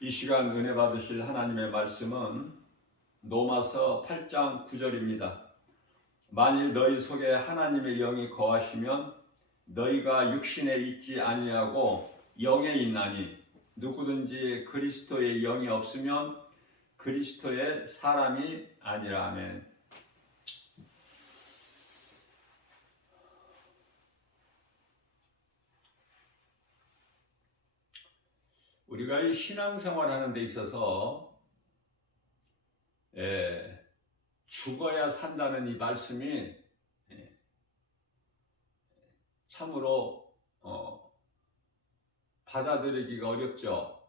이 시간 은혜 받으실 하나님의 말씀은 로마서 8장 9절입니다. 만일 너희 속에 하나님의 영이 거하시면 너희가 육신에 있지 아니하고 영에 있나니 누구든지 그리스도의 영이 없으면 그리스도의 사람이 아니라. 아멘. 우리가 이 신앙생활 하는 데 있어서 죽어야 산다는 이 말씀이 참으로 받아들이기가 어렵죠.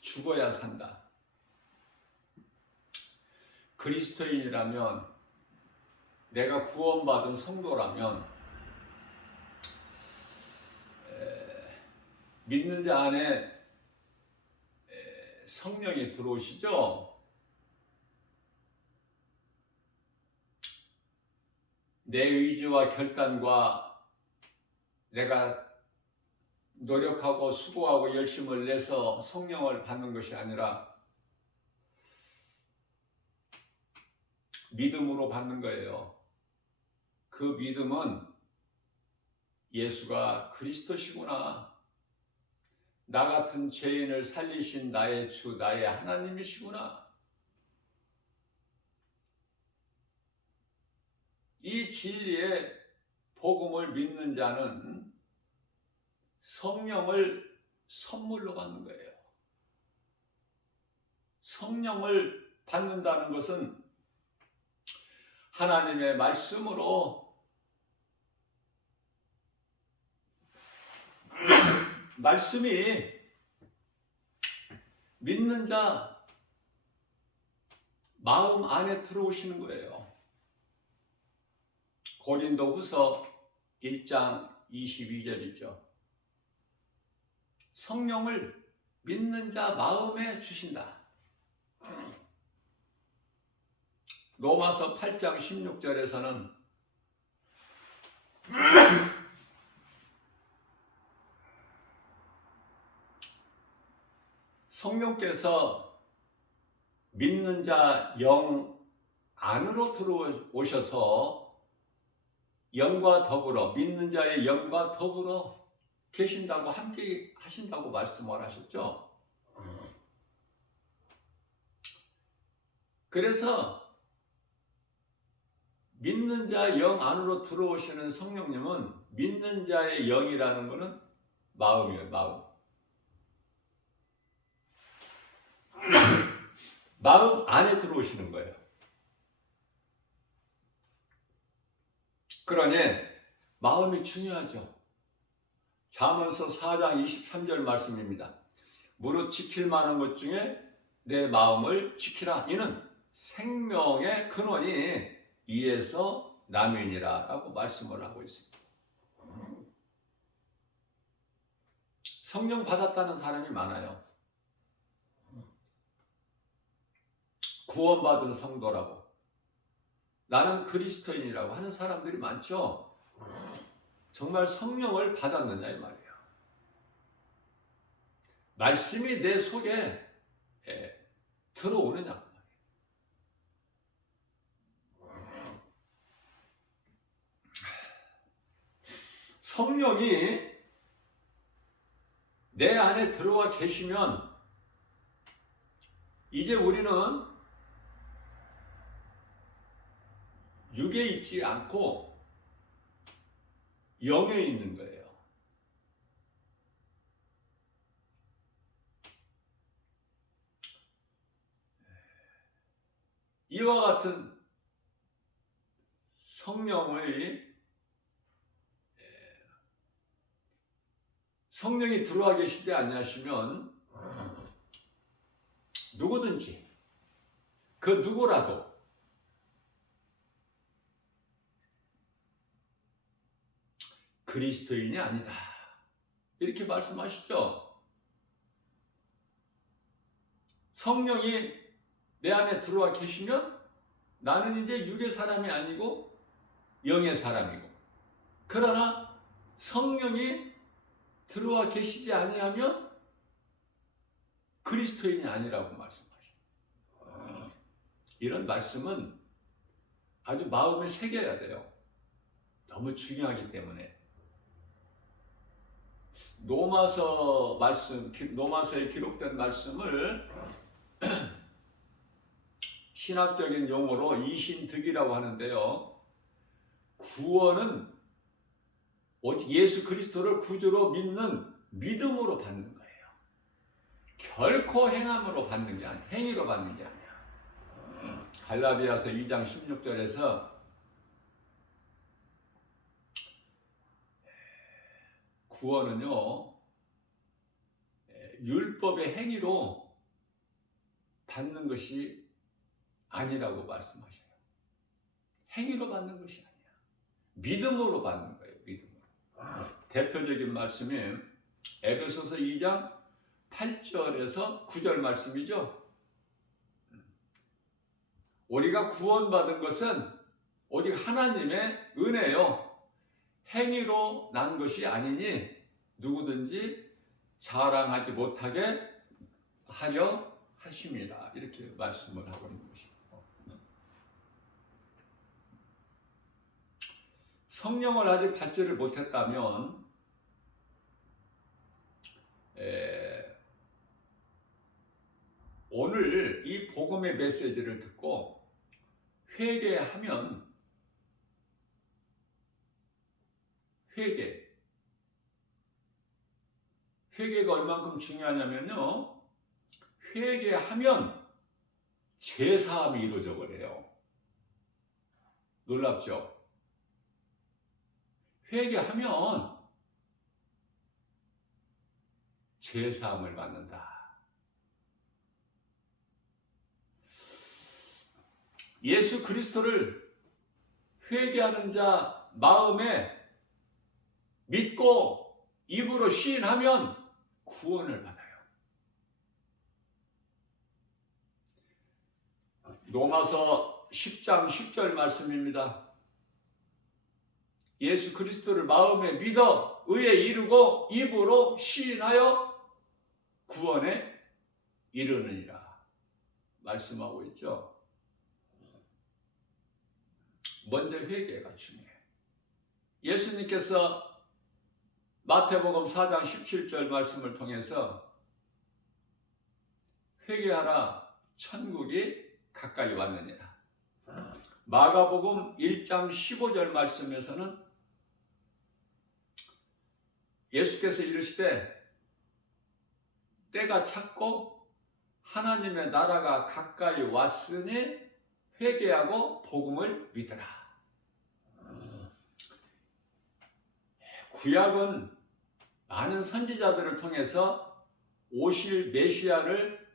죽어야 산다. 그리스도인이라면, 내가 구원받은 성도라면 믿는 자 안에 성령이 들어오시죠. 내 의지와 결단과 내가 노력하고 수고하고 열심을 내서 성령을 받는 것이 아니라 믿음으로 받는 거예요. 그 믿음은 예수가 그리스도시구나, 나 같은 죄인을 살리신 나의 주, 나의 하나님이시구나, 이 진리의 복음을 믿는 자는 성령을 선물로 받는 거예요. 성령을 받는다는 것은 하나님의 말씀으로 말씀이 믿는 자 마음 안에 들어오시는 거예요. 고린도후서 1장 22절이죠. 성령을 믿는 자 마음에 주신다. 로마서 8장 16절에서는 성령께서 믿는 자 영 안으로 들어오셔서 영과 더불어, 믿는 자의 영과 더불어 계신다고, 함께 하신다고 말씀을 하셨죠. 그래서 믿는 자 영 안으로 들어오시는 성령님은 믿는 자의 영이라는 것은 마음이에요. 마음 안에 들어오시는 거예요. 그러니 마음이 중요하죠. 잠언서 4장 23절 말씀입니다. 무릇 지킬 만한 것 중에 내 마음을 지키라. 이는 생명의 근원이 이에서 남이니라 라고 말씀을 하고 있습니다. 성령 받았다는 사람이 많아요. 구원받은 성도라고, 나는 그리스도인이라고 하는 사람들이 많죠. 정말 성령을 받았느냐 이 말이에요. 말씀이 내 속에 들어오느냐. 성령이 내 안에 들어와 계시면 이제 우리는 육에 있지 않고 영에 있는 거예요. 이와 같은 성령이 들어와 계시지 않으시면 누구든지, 그 누구라도 그리스도인이 아니다, 이렇게 말씀하시죠. 성령이 내 안에 들어와 계시면 나는 이제 육의 사람이 아니고 영의 사람이고, 그러나 성령이 들어와 계시지 아니하면 그리스도인이 아니라고 말씀하셔요. 이런 말씀은 아주 마음에 새겨야 돼요. 너무 중요하기 때문에. 노마서에 기록된 말씀을 신학적인 용어로 이신득이라고 하는데요. 구원은 오직 예수 그리스도를 구주로 믿는 믿음으로 받는 거예요. 결코 행함으로 받는 게 아니야. 행위로 받는 게 아니야. 갈라디아서 2장 16절에서 구원은요, 율법의 행위로 받는 것이 아니라고 말씀하셔요. 행위로 받는 것이 아니야. 믿음으로 받는 거예요. 믿음으로. 대표적인 말씀이 에베소서 2장 8절에서 9절 말씀이죠. 우리가 구원받은 것은 오직 하나님의 은혜요. 행위로 난 것이 아니니 누구든지 자랑하지 못하게 하려 하심이라. 이렇게 말씀을 하고 있는 것입니다. 성령을 아직 받지를 못했다면 오늘 이 복음의 메시지를 듣고 회개하면 회개가 얼만큼 중요하냐면요, 회개하면 제사함이 이루어져 버려요. 놀랍죠? 회개하면 제사함을 받는다. 예수 그리스도를 회개하는 자 마음에 믿고 입으로 시인하면 구원을 받아요. 로마서 10장 10절 말씀입니다. 예수 그리스도를 마음에 믿어 의에 이르고 입으로 시인하여 구원에 이르느니라 말씀하고 있죠. 먼저 회개가 중요해요. 예수님께서 마태복음 4장 17절 말씀을 통해서 회개하라 천국이 가까이 왔느니라. 마가복음 1장 15절 말씀에서는 예수께서 이르시되 때가 찼고 하나님의 나라가 가까이 왔으니 회개하고 복음을 믿으라. 구약은 많은 선지자들을 통해서 오실 메시아를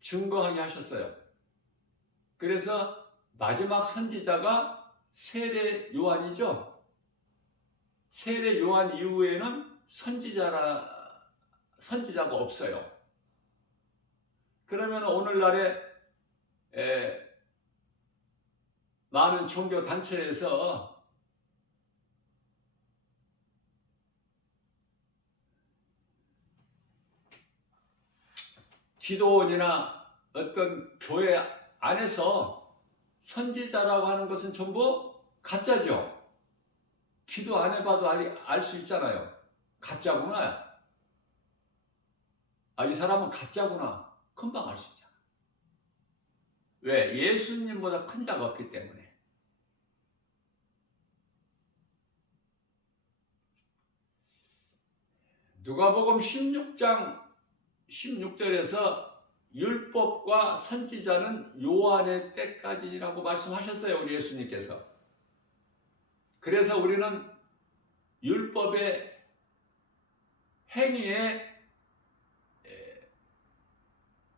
증거하게 하셨어요. 그래서 마지막 선지자가 세례 요한이죠. 세례 요한 이후에는 선지자가 없어요. 그러면 오늘날에 많은 종교 단체에서 기도원이나 어떤 교회 안에서 선지자라고 하는 것은 전부 가짜죠. 기도 안 해봐도 알 수 있잖아요. 가짜구나. 이 사람은 가짜구나. 금방 알 수 있잖아. 왜? 예수님보다 큰 자가 없기 때문에. 누가복음 16장 16절에서 율법과 선지자는 요한의 때까지라고 말씀하셨어요. 우리 예수님께서. 그래서 우리는 율법의 행위에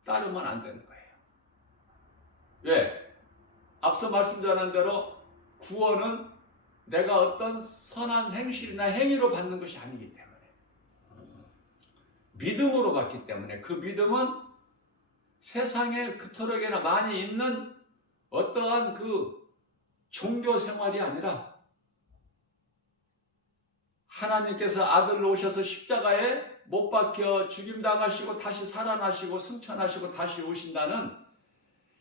따르면 안 되는 거예요. 왜? 앞서 말씀드린 대로 구원은 내가 어떤 선한 행실이나 행위로 받는 것이 아니기 때문에 믿음으로 받기 때문에 그 믿음은 세상에 그토록이나 많이 있는 어떠한 그 종교 생활이 아니라 하나님께서 아들로 오셔서 십자가에 못 박혀 죽임당하시고 다시 살아나시고 승천하시고 다시 오신다는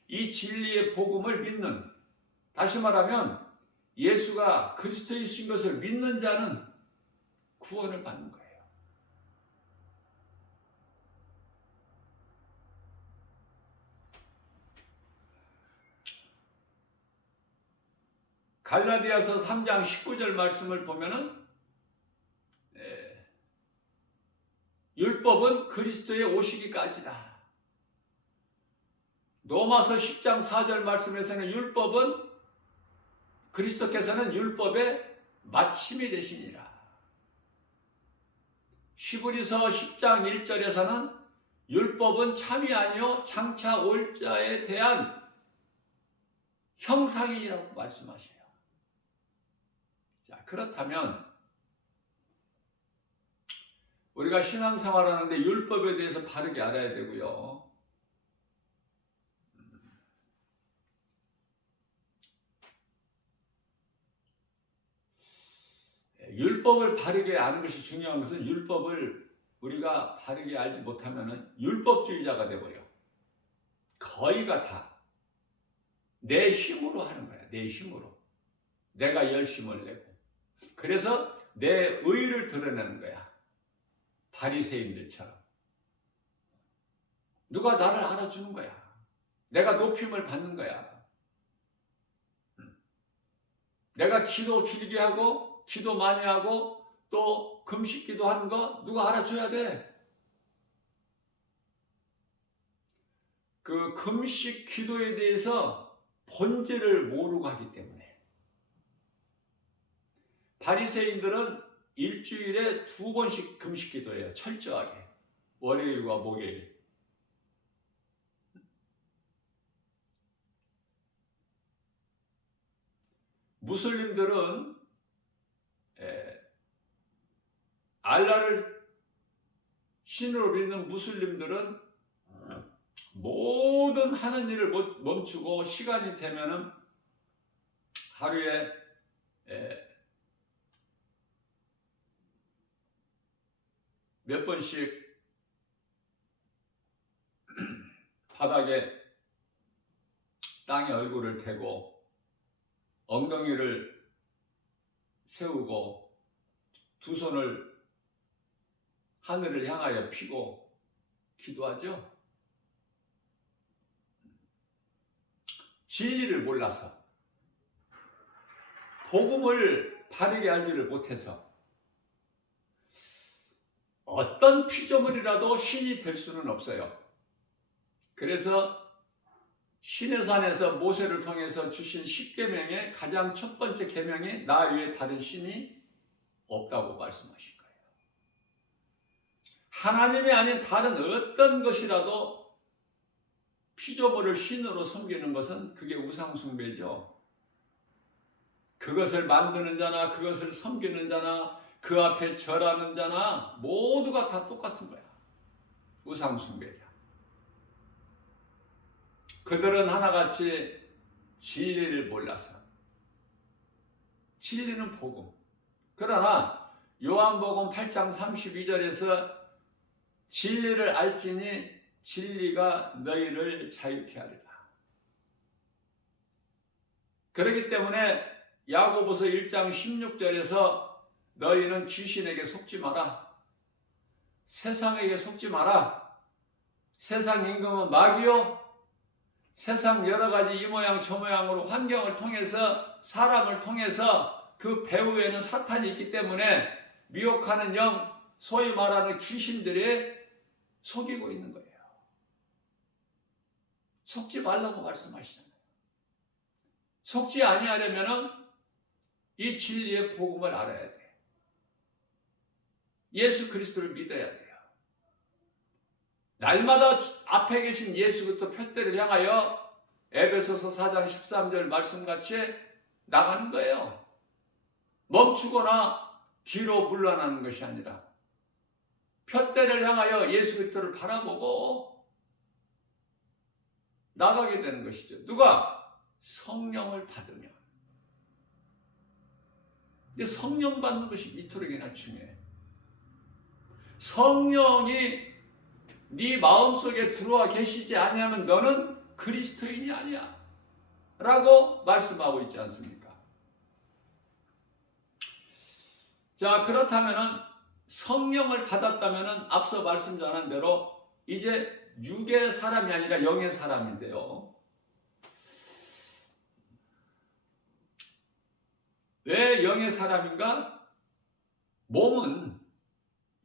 이 진리의 복음을 믿는, 다시 말하면 예수가 그리스도이신 것을 믿는 자는 구원을 받는 거예요. 갈라디아서 3장 19절 말씀을 보면은 율법은 그리스도의 오시기까지다. 로마서 10장 4절 말씀에서는 율법은 그리스도께서는 율법의 마침이 되시니라. 히브리서 10장 1절에서는 율법은 참이 아니요 장차 올 자에 대한 형상이라고 말씀하셔요. 자, 그렇다면 우리가 신앙생활하는데 율법에 대해서 바르게 알아야 되고요. 율법을 바르게 아는 것이 중요한 것은 율법을 우리가 바르게 알지 못하면 율법주의자가 되어버려. 거의가 다 내 힘으로 하는 거야. 내 힘으로. 내가 열심을 내고. 그래서 내 의를 드러내는 거야. 바리새인들처럼. 누가 나를 알아주는 거야. 내가 높임을 받는 거야. 내가 기도 길게 하고 기도 많이 하고 또 금식 기도하는 거 누가 알아줘야 돼. 그 금식 기도에 대해서 본질을 모르고 하기 때문에. 바리새인들은 일주일에 2번씩 금식 기도해요. 철저하게. 월요일과 목요일. 무슬림들은 알라를 신으로 믿는 무슬림들은 모든 하는 일을 멈추고 시간이 되면은 하루에 몇 번씩 바닥에 땅에 얼굴을 대고 엉덩이를 세우고 두 손을 하늘을 향하여 펴고 기도하죠. 진리를 몰라서, 복음을 바르게 알지를 못해서 어떤 피조물이라도 신이 될 수는 없어요. 그래서 시내산에서 모세를 통해서 주신 10계명의 가장 첫 번째 계명이 나 외에 다른 신이 없다고 말씀하신 거예요. 하나님이 아닌 다른 어떤 것이라도 피조물을 신으로 섬기는 것은 그게 우상숭배죠. 그것을 만드는 자나 그것을 섬기는 자나 그 앞에 절하는 자나 모두가 다 똑같은 거야. 우상숭배자. 그들은 하나같이 진리를 몰라서. 진리는 복음. 그러나 요한복음 8장 32절에서 진리를 알지니 진리가 너희를 자유케 하리라. 그렇기 때문에 야고보서 1장 16절에서 너희는 귀신에게 속지 마라. 세상에게 속지 마라. 세상 임금은 마귀요. 세상 여러 가지 이 모양 저 모양으로 환경을 통해서 사람을 통해서 그 배후에는 사탄이 있기 때문에 미혹하는 영, 소위 말하는 귀신들이 속이고 있는 거예요. 속지 말라고 말씀하시잖아요. 속지 아니하려면은 이 진리의 복음을 알아야 돼. 예수 그리스도를 믿어야 돼요. 날마다 앞에 계신 예수부터 푯대를 향하여 에베소서 4장 13절 말씀같이 나가는 거예요. 멈추거나 뒤로 물러나는 것이 아니라 푯대를 향하여 예수 그리스도를 바라보고 나가게 되는 것이죠. 누가? 성령을 받으면. 근데 성령 받는 것이 이토록이나 중요해. 성령이 네 마음속에 들어와 계시지 아니하면 너는 그리스도인이 아니야 라고 말씀하고 있지 않습니까? 자, 그렇다면 성령을 받았다면 앞서 말씀 전한 대로 이제 육의 사람이 아니라 영의 사람인데요. 왜 영의 사람인가? 몸은,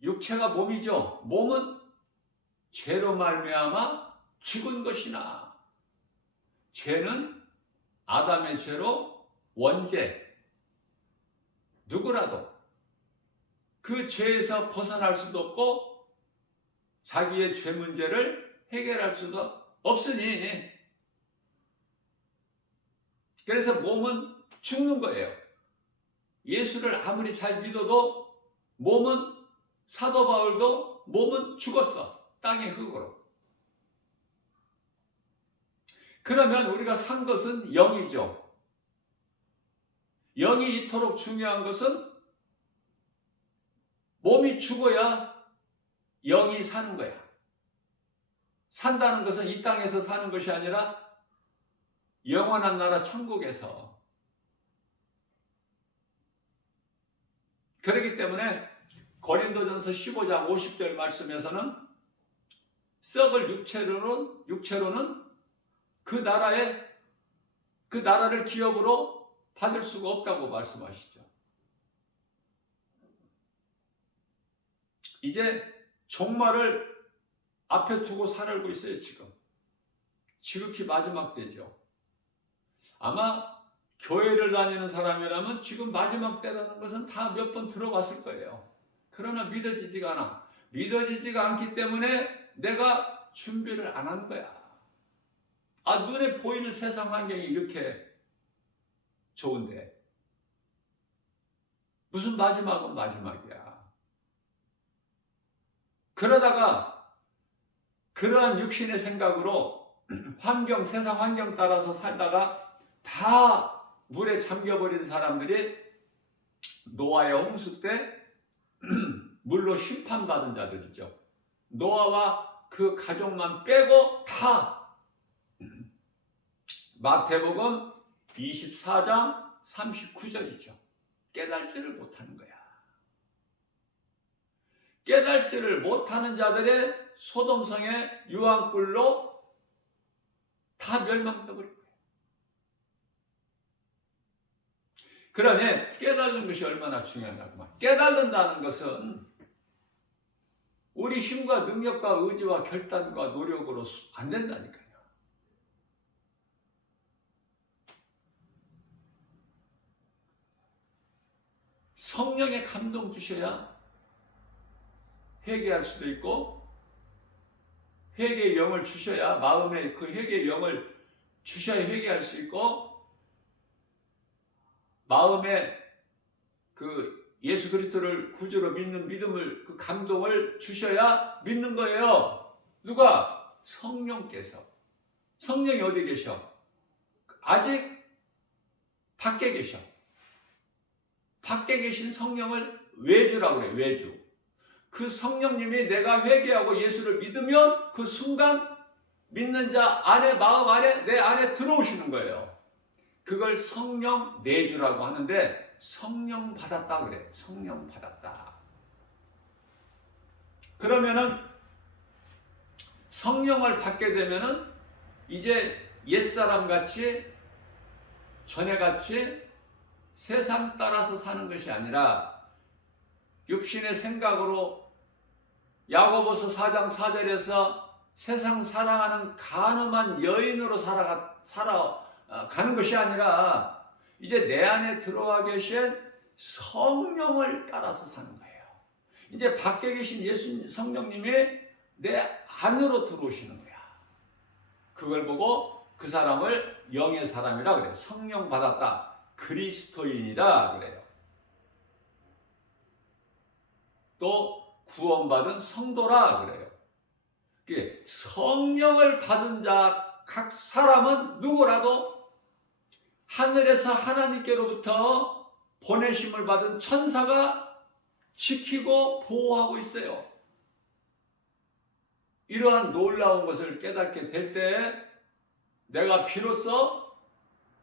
육체가 몸이죠. 몸은 죄로 말미암아 죽은 것이나, 죄는 아담의 죄로 원죄, 누구라도 그 죄에서 벗어날 수도 없고 자기의 죄 문제를 해결할 수도 없으니, 그래서 몸은 죽는 거예요. 예수를 아무리 잘 믿어도 몸은, 사도 바울도 몸은 죽었어. 땅의 흙으로. 그러면 우리가 산 것은 영이죠. 영이 이토록 중요한 것은 몸이 죽어야 영이 사는 거야. 산다는 것은 이 땅에서 사는 것이 아니라 영원한 나라 천국에서. 그렇기 때문에 고린도전서 15장 50절 말씀에서는 썩을 육체로는 그 나라를 기업으로 받을 수가 없다고 말씀하시죠. 이제 종말을 앞에 두고 살고 있어요. 지극히 마지막 때죠. 아마 교회를 다니는 사람이라면 지금 마지막 때라는 것은 다 몇 번 들어봤을 거예요. 그러나 믿어지지가 않아. 믿어지지가 않기 때문에 내가 준비를 안 한 거야. 눈에 보이는 세상 환경이 이렇게 좋은데 무슨 마지막은 마지막이야. 그러다가 그러한 육신의 생각으로 세상 환경 따라서 살다가 다 물에 잠겨버린 사람들이 노아의 홍수 때 물로 심판받은 자들이죠. 노아와 그 가족만 빼고 다 마태복음 24장 39절이죠. 깨달지를 못하는 거야. 깨달지를 못하는 자들의 소돔성의 유황불로 다 멸망해버린 거예요. 그러니 깨달는 것이 얼마나 중요하냐고. 깨달는다는 것은 우리 힘과 능력과 의지와 결단과 노력으로 안 된다니까요. 성령의 감동 주셔야 회개할 수도 있고, 회개의 영을 주셔야, 마음에 그 회개의 영을 주셔야 회개할 수 있고, 마음에 그 예수 그리스도를 구주로 믿는 믿음을, 그 감동을 주셔야 믿는 거예요. 누가? 성령께서. 성령이 어디 계셔? 아직 밖에 계셔. 밖에 계신 성령을 외주라고 그래요. 외주. 그 성령님이 내가 회개하고 예수를 믿으면 그 순간 믿는 자 안에, 마음 안에, 내 안에 들어오시는 거예요. 그걸 성령 내주라고 하는데, 성령 받았다 그래. 성령 받았다. 그러면은 성령을 받게 되면은 이제 옛사람 같이, 전에 같이 세상 따라서 사는 것이 아니라 육신의 생각으로, 야고보서 4장 4절에서 세상 사랑하는 간음한 여인으로 살아가는 것이 아니라 이제 내 안에 들어와 계신 성령을 따라서 사는 거예요. 이제 밖에 계신 예수 성령님이 내 안으로 들어오시는 거야. 그걸 보고 그 사람을 영의 사람이라 그래요. 성령 받았다. 그리스도인이라 그래요. 또 구원받은 성도라 그래요. 성령을 받은 자 각 사람은 누구라도 하늘에서 하나님께로부터 보내심을 받은 천사가 지키고 보호하고 있어요. 이러한 놀라운 것을 깨닫게 될 때에 내가 비로소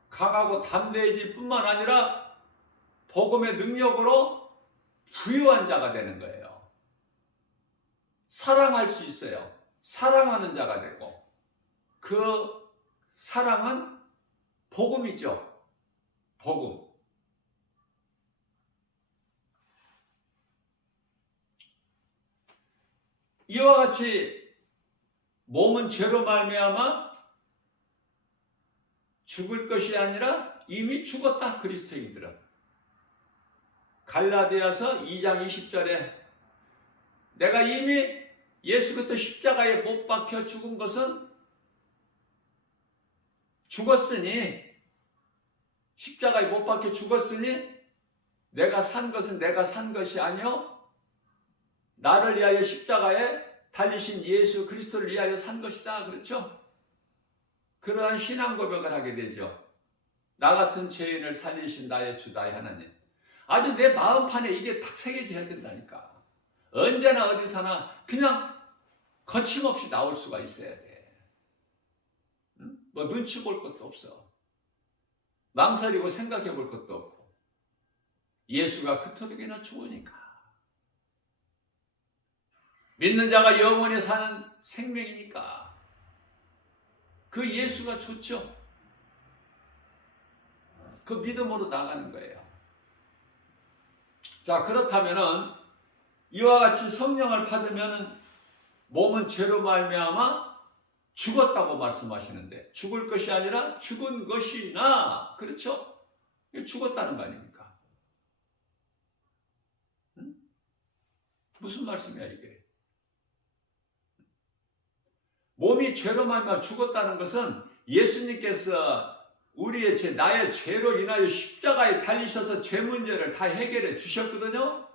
강하고 담대해질 뿐만 아니라 복음의 능력으로 부유한 자가 되는 거예요. 사랑할 수 있어요. 사랑하는 자가 되고, 그 사랑은 복음이죠. 복음. 이와 같이 몸은 죄로 말미암아 죽을 것이 아니라 이미 죽었다. 그리스도인들은 갈라디아서 2장 20절에 내가 이미 예수 그리스도 십자가에 못 박혀 죽은 것은 죽었으니, 십자가에 못 박혀 죽었으니 내가 산 것은 내가 산 것이 아니요 나를 위하여 십자가에 달리신 예수 그리스도를 위하여 산 것이다. 그렇죠? 그러한 신앙 고백을 하게 되죠. 나 같은 죄인을 살리신 나의 주 나의 하나님. 아주 내 마음판에 이게 딱 새겨져야 된다니까. 언제나 어디서나 그냥 거침없이 나올 수가 있어야 돼. 응? 뭐 눈치 볼 것도 없어. 망설이고 생각해 볼 것도 없고. 예수가 그토록이나 좋으니까. 믿는 자가 영원히 사는 생명이니까. 그 예수가 좋죠. 그 믿음으로 나가는 거예요. 자, 그렇다면은 이와 같이 성령을 받으면은 몸은 죄로 말미암아 죽었다고 말씀하시는데, 죽을 것이 아니라 죽은 것이나, 그렇죠? 죽었다는 거 아닙니까? 응? 무슨 말씀이야 이게? 몸이 죄로 말미암아 죽었다는 것은 예수님께서 우리의 죄, 나의 죄로 인하여 십자가에 달리셔서 죄 문제를 다 해결해 주셨거든요.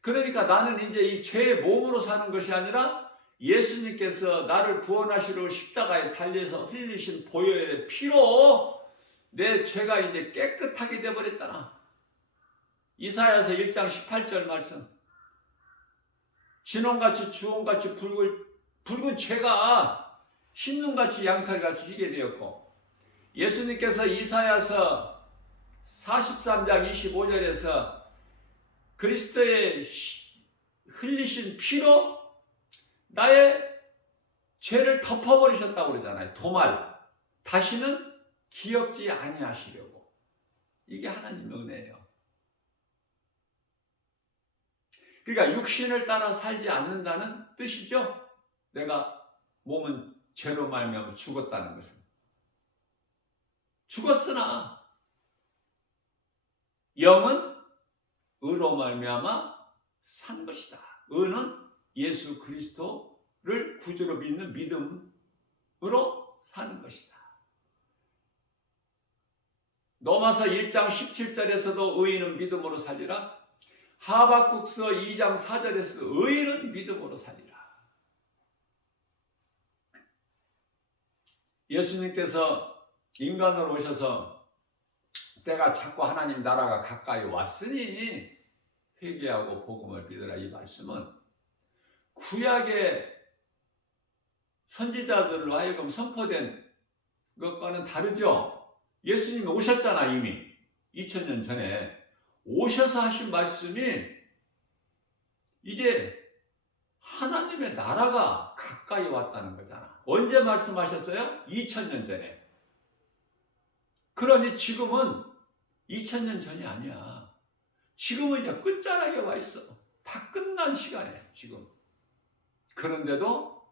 그러니까 나는 이제 이 죄의 몸으로 사는 것이 아니라 예수님께서 나를 구원하시러 십자가에 달려서 흘리신 보혈의 피로 내 죄가 이제 깨끗하게 되어버렸잖아. 이사야서 1장 18절 말씀. 진홍같이 주홍같이 붉은 죄가 흰눈같이 양털같이 희게 되었고, 예수님께서 이사야서 43장 25절에서 그리스도의 흘리신 피로 나의 죄를 덮어버리셨다고 그러잖아요. 도말. 다시는 기억지 아니하시려고. 이게 하나님의 은혜예요. 그러니까 육신을 따라 살지 않는다는 뜻이죠. 내가 몸은 죄로 말미암아 죽었다는 것은. 죽었으나 영은 의로 말미암아 산 것이다. 의는 예수 그리스도를 구주로 믿는 믿음으로 사는 것이다. 로마서 1장 17절에서도 의인은 믿음으로 살리라. 하박국서 2장 4절에서도 의인은 믿음으로 살리라. 예수님께서 인간으로 오셔서 때가 자꾸 하나님 나라가 가까이 왔으니 회개하고 복음을 믿으라. 이 말씀은 구약의 선지자들로 하여금 선포된 것과는 다르죠. 예수님이 오셨잖아. 이미 2000년 전에 오셔서 하신 말씀이 이제 하나님의 나라가 가까이 왔다는 거잖아. 언제 말씀하셨어요? 2000년 전에. 그러니 지금은 2000년 전이 아니야. 지금은 이제 끝자락에 와 있어. 다 끝난 시간에 지금. 그런데도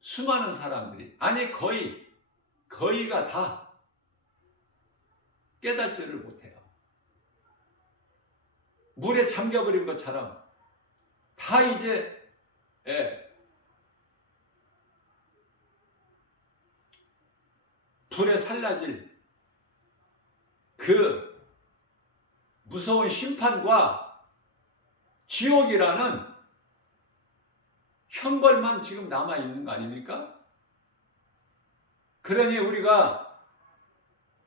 수많은 사람들이, 아니 거의가 다 깨닫지를 못해요. 물에 잠겨버린 것처럼 다 이제 불에 살라질 그 무서운 심판과 지옥이라는 형벌만 지금 남아있는 거 아닙니까? 그러니 우리가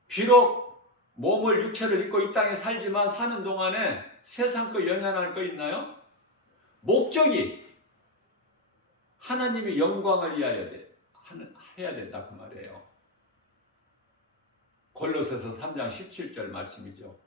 비록 몸을 육체를 입고 이 땅에 살지만 사는 동안에 세상 거 연연할 거 있나요? 목적이 하나님의 영광을 해야 된다 그 말이에요. 골로새서 3장 17절 말씀이죠.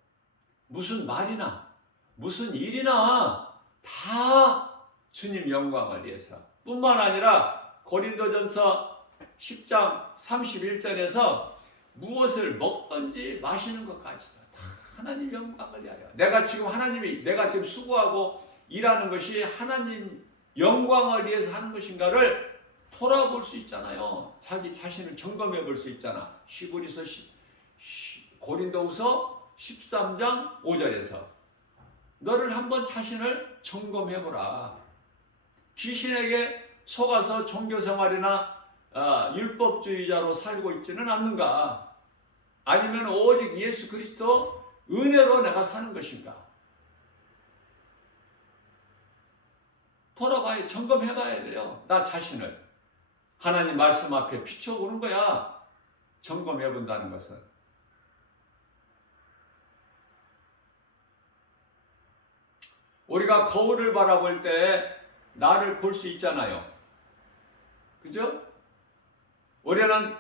무슨 말이나 무슨 일이나 다 주님 영광을 위해서 뿐만 아니라 고린도전서 10장 31절에서 무엇을 먹든지 마시는 것까지도 다 하나님 영광을 위하여. 내가 지금 수고하고 일하는 것이 하나님 영광을 위해서 하는 것인가를 돌아볼 수 있잖아요. 자기 자신을 점검해 볼 수 있잖아. 고린도후서 13장 5절에서 너를 한번 자신을 점검해 보라. 귀신에게 속아서 종교생활이나 율법주의자로 살고 있지는 않는가? 아니면 오직 예수 그리스도 은혜로 내가 사는 것인가? 돌아봐야, 점검해봐야 돼요. 나 자신을. 하나님 말씀 앞에 비춰보는 거야. 점검해본다는 것은. 우리가 거울을 바라볼 때 나를 볼 수 있잖아요. 그죠? 우리는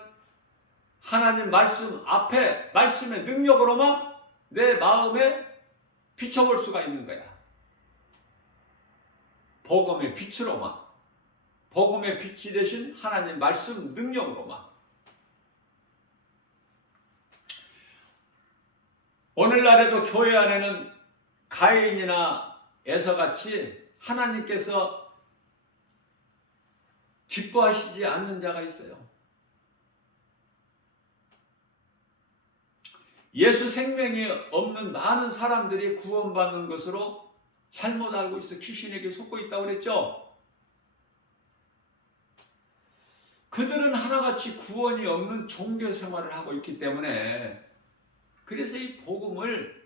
하나님 말씀 앞에, 말씀의 능력으로만 내 마음에 비춰볼 수가 있는 거야. 복음의 빛으로만. 복음의 빛이 되신 하나님 말씀 능력으로만. 오늘날에도 교회 안에는 가인이나 에서같이 하나님께서 기뻐하시지 않는 자가 있어요. 예수 생명이 없는 많은 사람들이 구원받는 것으로 잘못 알고 있어. 귀신에게 속고 있다고 그랬죠. 그들은 하나같이 구원이 없는 종교 생활을 하고 있기 때문에, 그래서 이 복음을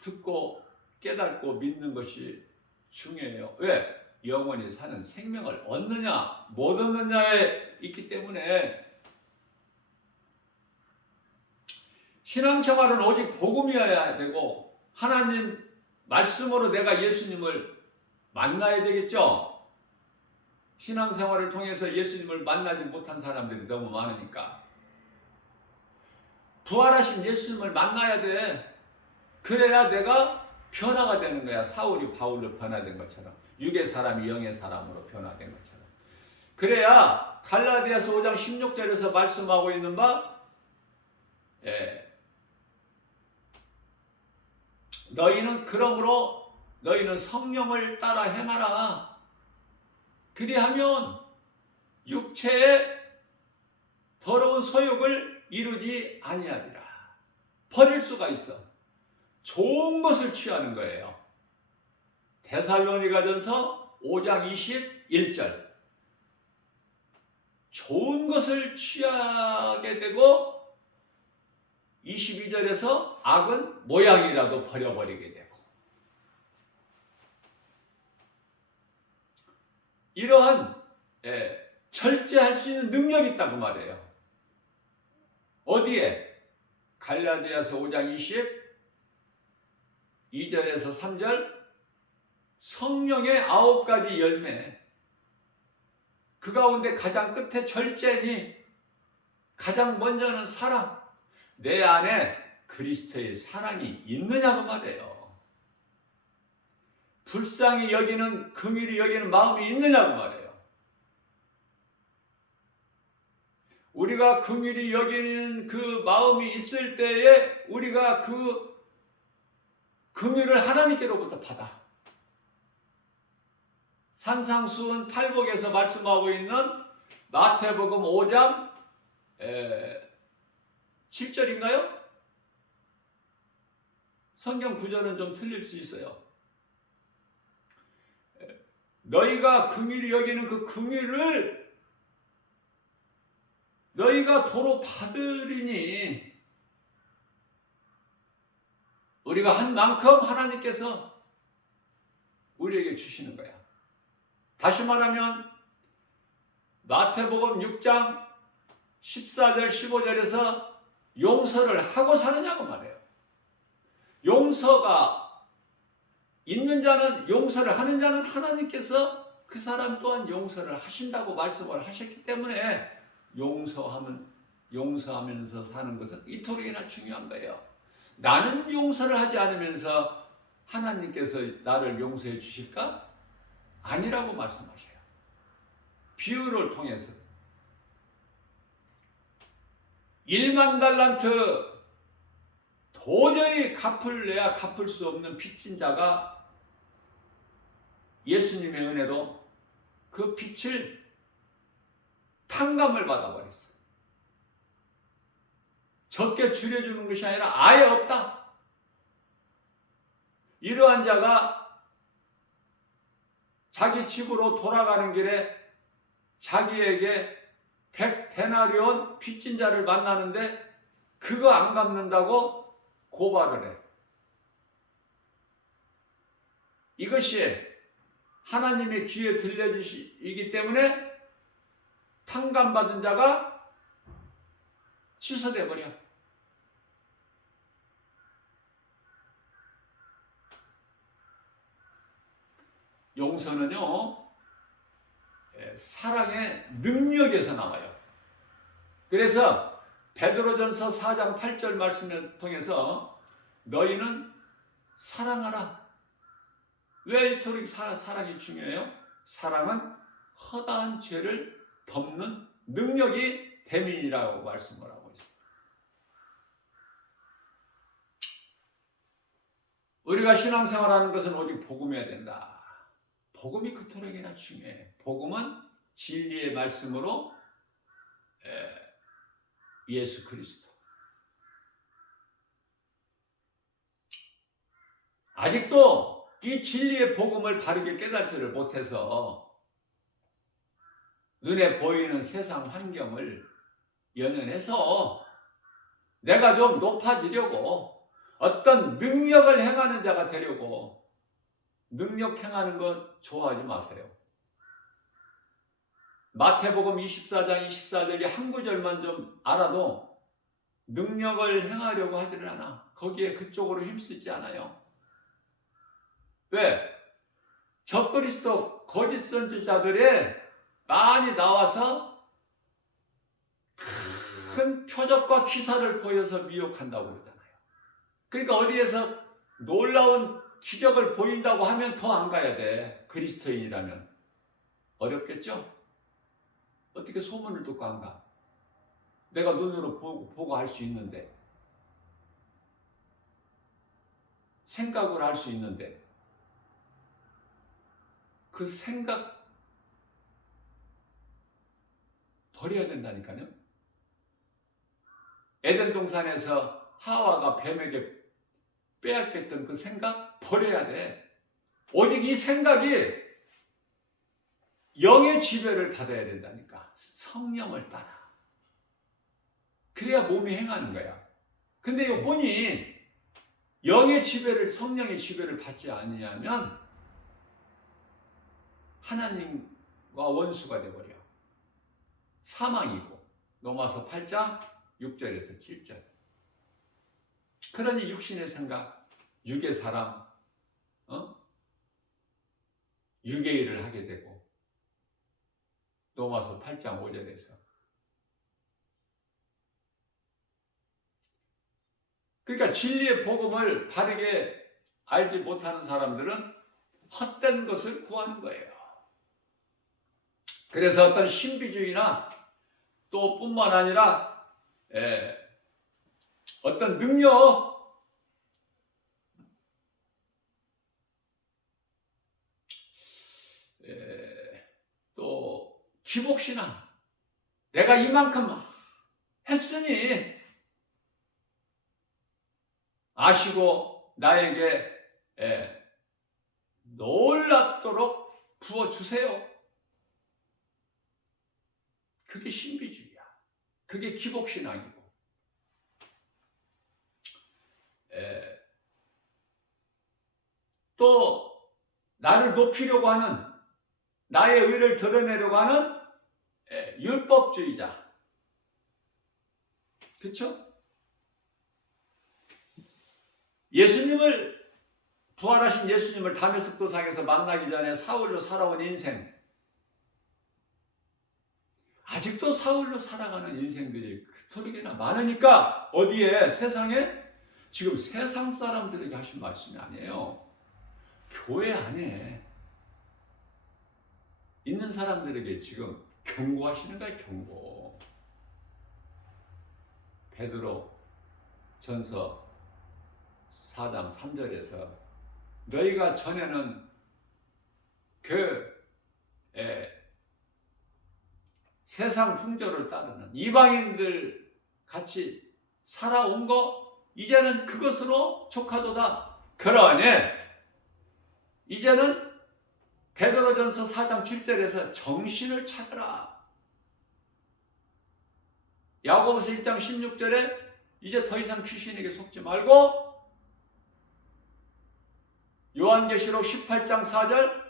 듣고 깨닫고 믿는 것이 중요해요. 왜? 영원히 사는 생명을 얻느냐 못 얻느냐에 있기 때문에. 신앙생활은 오직 복음이어야 되고 하나님 말씀으로 내가 예수님을 만나야 되겠죠. 신앙생활을 통해서 예수님을 만나지 못한 사람들이 너무 많으니까 부활하신 예수님을 만나야 돼. 그래야 내가 변화가 되는 거야. 사울이 바울로 변화된 것처럼, 육의 사람이 영의 사람으로 변화된 것처럼. 그래야 갈라디아서 5장 16절에서 말씀하고 있는 바, 너희는 그러므로 너희는 성령을 따라 행하라. 그리하면 육체의 더러운 소욕을 이루지 아니하리라. 버릴 수가 있어. 좋은 것을 취하는 거예요. 데살로니가전서 5장 21절. 좋은 것을 취하게 되고 22절에서 악은 모양이라도 버려버리게 되고. 이러한 절제할 수 있는 능력이 있다고 말해요. 어디에? 갈라디아서 5장 22절에서 3절. 성령의 9가지 열매. 그 가운데 가장 끝에 절제니 가장 먼저는 사랑. 내 안에 그리스도의 사랑이 있느냐고 말해요. 불쌍히 여기는, 긍휼히 여기는 마음이 있느냐고 말해요. 우리가 긍휼히 여기는 그 마음이 있을 때에 우리가 그 긍휼을 하나님께로부터 받아. 산상수훈 팔복에서 말씀하고 있는 마태복음 5장 7절인가요? 성경 구절은 좀 틀릴 수 있어요. 너희가 긍휼히 여기는 그 긍휼을 너희가 도로 받으리니, 우리가 한 만큼 하나님께서 우리에게 주시는 거야. 다시 말하면 마태복음 6장 14절 15절에서 용서를 하고 사느냐고 말해요. 용서가 있는 자는, 용서를 하는 자는 하나님께서 그 사람 또한 용서를 하신다고 말씀을 하셨기 때문에 용서하면서 사는 것은 이토록이나 중요한 거예요. 나는 용서를 하지 않으면서 하나님께서 나를 용서해 주실까? 아니라고 말씀하셔요. 비유를 통해서 1만 달란트 도저히 갚을래야 갚을 수 없는 빚진 자가 예수님의 은혜로 그 빚을 탕감을 받아버렸어. 적게 줄여주는 것이 아니라 아예 없다. 이러한 자가 자기 집으로 돌아가는 길에 자기에게 100데나리온 빚진 자를 만나는데 그거 안 갚는다고 고발을 해. 이것이 하나님의 귀에 들려지기 때문에 탕감받은 자가 취소돼 버려. 용서는요, 사랑의 능력에서 나와요. 그래서 베드로전서 4장 8절 말씀을 통해서 너희는 사랑하라. 왜 이토록 사랑이 중요해요? 사랑은 허다한 죄를 덮는 능력이 됨이라고 말씀을 하고 있습니다. 우리가 신앙생활하는 것은 오직 복음이어야 된다. 복음이 그토록이나 중요해. 복음은 진리의 말씀으로 예수 그리스도. 아직도 이 진리의 복음을 바르게 깨닫지를 못해서 눈에 보이는 세상 환경을 연연해서 내가 좀 높아지려고 어떤 능력을 행하는 자가 되려고 능력 행하는 것 좋아하지 마세요. 마태복음 24장 24절이 한 구절만 좀 알아도 능력을 행하려고 하지를 않아. 거기에 그쪽으로 힘쓰지 않아요. 왜? 적그리스도 거짓 선지자들이 많이 나와서 큰 표적과 기사를 보여서 미혹한다고 그러잖아요. 그러니까 어디에서 놀라운 기적을 보인다고 하면 더 안 가야 돼. 그리스도인이라면. 어렵겠죠? 어떻게 소문을 듣고 안 가? 내가 눈으로 보고 할 수 있는데, 생각으로 할 수 있는데, 그 생각 버려야 된다니까요. 에덴 동산에서 하와가 뱀에게 빼앗겼던 그 생각 버려야 돼. 오직 이 생각이 영의 지배를 받아야 된다니까. 성령을 따라. 그래야 몸이 행하는 거야. 근데 이 혼이 영의 지배를, 성령의 지배를 받지 않으면 하나님과 원수가 되어버려. 사망이고. 로마서 8장 6절에서 7절. 그러니 육신의 생각, 육의 사람, 육의 일을 하게 되고. 로마서 8장 5절에서. 그러니까 진리의 복음을 바르게 알지 못하는 사람들은 헛된 것을 구하는 거예요. 그래서 어떤 신비주의나 또 뿐만 아니라 어떤 능력, 또 기복신앙, 내가 이만큼 했으니 아시고 나에게 놀랍도록 부어주세요. 그게 신비주의야. 그게 기복신앙이고. 또 나를 높이려고 하는, 나의 의를 드러내려고 하는 율법주의자. 그렇죠? 부활하신 예수님을 다메섹 도상에서 만나기 전에 사울로 살아온 인생, 아직도 사울로 살아가는 인생들이 그토록이나 많으니까 어디에 세상에 지금 세상 사람들에게 하신 말씀이 아니에요. 교회 안에 있는 사람들에게 지금 경고하시는 거예요. 경고. 베드로 전서 4장 3절에서 너희가 전에는 세상 풍조를 따르는 이방인들 같이 살아온 거 이제는 그것으로 족하도다. 그러니 이제는 베드로전서 4장 7절에서 정신을 차려라. 야고보서 1장 16절에 이제 더 이상 귀신에게 속지 말고, 요한계시록 18장 4절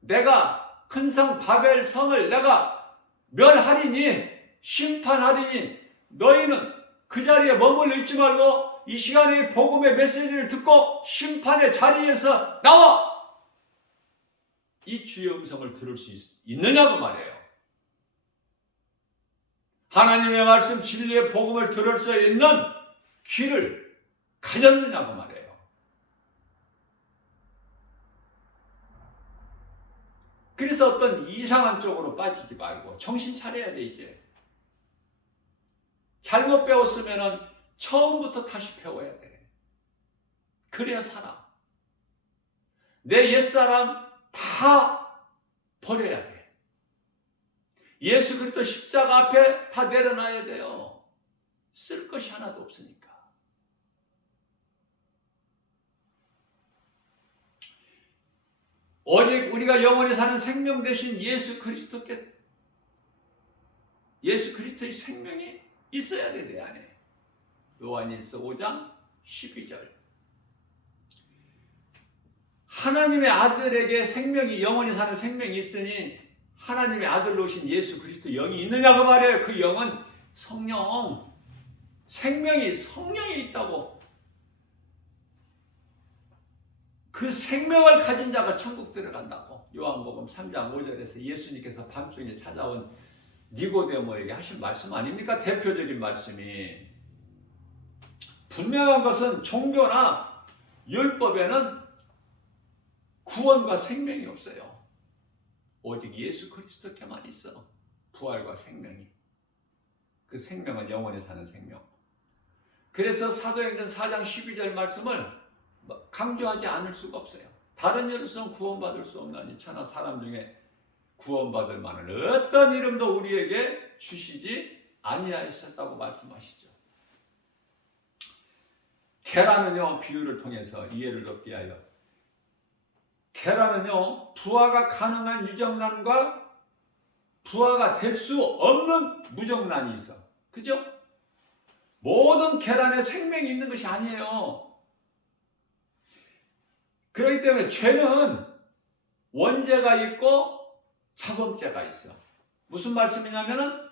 내가 큰 성 바벨 성을 내가 멸하리니 심판하리니 너희는 그 자리에 머물러 있지 말고 이 시간에 복음의 메시지를 듣고 심판의 자리에서 나와! 이 주의 음성을 들을 수 있느냐고 말해요. 하나님의 말씀 진리의 복음을 들을 수 있는 귀를 가졌느냐고 말해요. 그래서 어떤 이상한 쪽으로 빠지지 말고 정신 차려야 돼. 이제 잘못 배웠으면 처음부터 다시 배워야 돼. 그래야 살아. 내 옛사람 다 버려야 돼. 예수 그리스도 십자가 앞에 다 내려놔야 돼요. 쓸 것이 하나도 없으니까. 오직 우리가 영원히 사는 생명 대신 예수 그리스도의 생명이 있어야 돼, 내 안에. 요한일서 5장 12절. 하나님의 아들에게 생명이, 영원히 사는 생명이 있으니 하나님의 아들로 오신 예수 그리스도 영이 있느냐고 말해요. 그 영은 성령, 성령이 있다고. 그 생명을 가진 자가 천국 들어간다고. 요한복음 3장 5절에서 예수님께서 밤중에 찾아온 니고데모에게 하신 말씀 아닙니까? 대표적인 말씀이. 분명한 것은 종교나 율법에는 구원과 생명이 없어요. 오직 예수 그리스도께만 있어. 부활과 생명이. 그 생명은 영원히 사는 생명. 그래서 사도행전 4장 12절 말씀을 강조하지 않을 수가 없어요. 다른 이로서는 구원받을 수 없나니 천하 사람 중에 구원받을 만한 어떤 이름도 우리에게 주시지 아니하셨다고 말씀하시죠. 계라는요, 비유를 통해서 이해를 얻게 하여, 계라는요 부화가 가능한 유정란과 부화가 될 수 없는 무정란이 있어. 그죠? 모든 계란에 생명이 있는 것이 아니에요. 그렇기 때문에 죄는 원죄가 있고 자범죄가 있어. 무슨 말씀이냐면은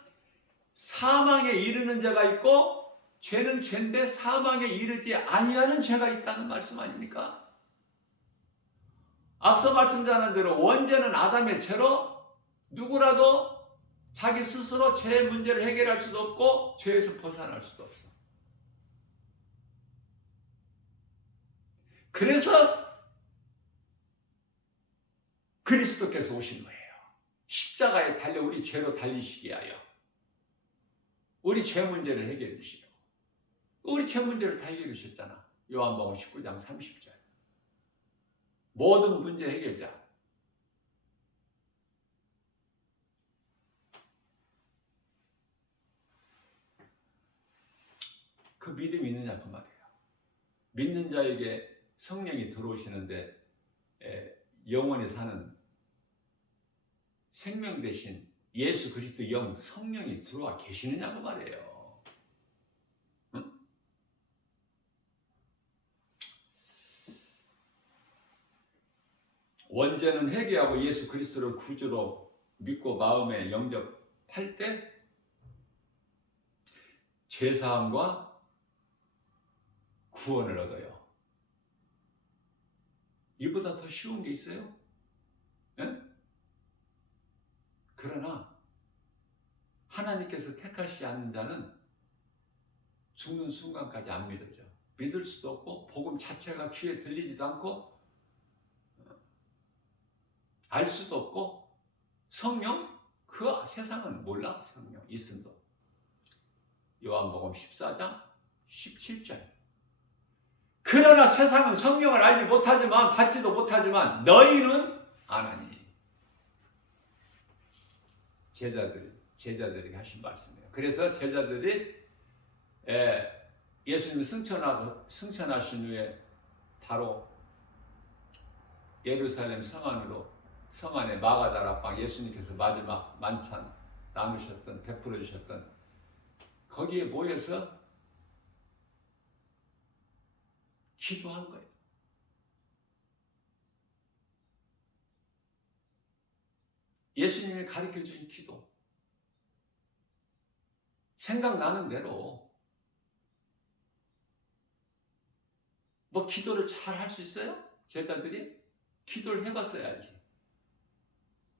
사망에 이르는 죄가 있고 죄는 죄인데 사망에 이르지 아니하는 죄가 있다는 말씀 아닙니까? 앞서 말씀드린 대로 원죄는 아담의 죄로 누구라도 자기 스스로 죄의 문제를 해결할 수도 없고 죄에서 벗어날 수도 없어. 그래서 그리스도께서 오신 거예요. 십자가에 달려 우리 죄로 달리시게 하여 우리 죄 문제를 해결해 주시려고. 우리 죄 문제를 다 해결해 주셨잖아. 요한복음 19장 30절. 모든 문제 해결자. 그 믿음이 있느냐 그 말이에요. 믿는 자에게 성령이 들어오시는데 영원히 사는 생명 대신 예수 그리스도 영 성령이 들어와 계시느냐고 말이에요. 응? 원죄는 회개하고 예수 그리스도를 구주로 믿고 마음에 영접하는 영접할 때 죄사함과 구원을 얻어요. 이보다 더 쉬운 게 있어요? 예? 그러나 하나님께서 택하시지 않는 자는 죽는 순간까지 안 믿어져. 믿을 수도 없고 복음 자체가 귀에 들리지도 않고 알 수도 없고 성령? 그 세상은 몰라. 성령 있음도. 요한복음 14장 17절. 그러나 세상은 성령을 알지 못하지만 받지도 못하지만 너희는 아나니. 제자들에게 하신 말씀이에요. 그래서 제자들이 예수님이 승천하신 후에 바로 예루살렘 성 안에 마가다락방 예수님께서 마지막 만찬 나누셨던 베풀어 주셨던 거기에 모여서 기도한 거예요. 예수님이 가르쳐 주신 기도. 생각나는 대로 뭐 기도를 잘 할 수 있어요? 제자들이? 기도를 해봤어야 알지.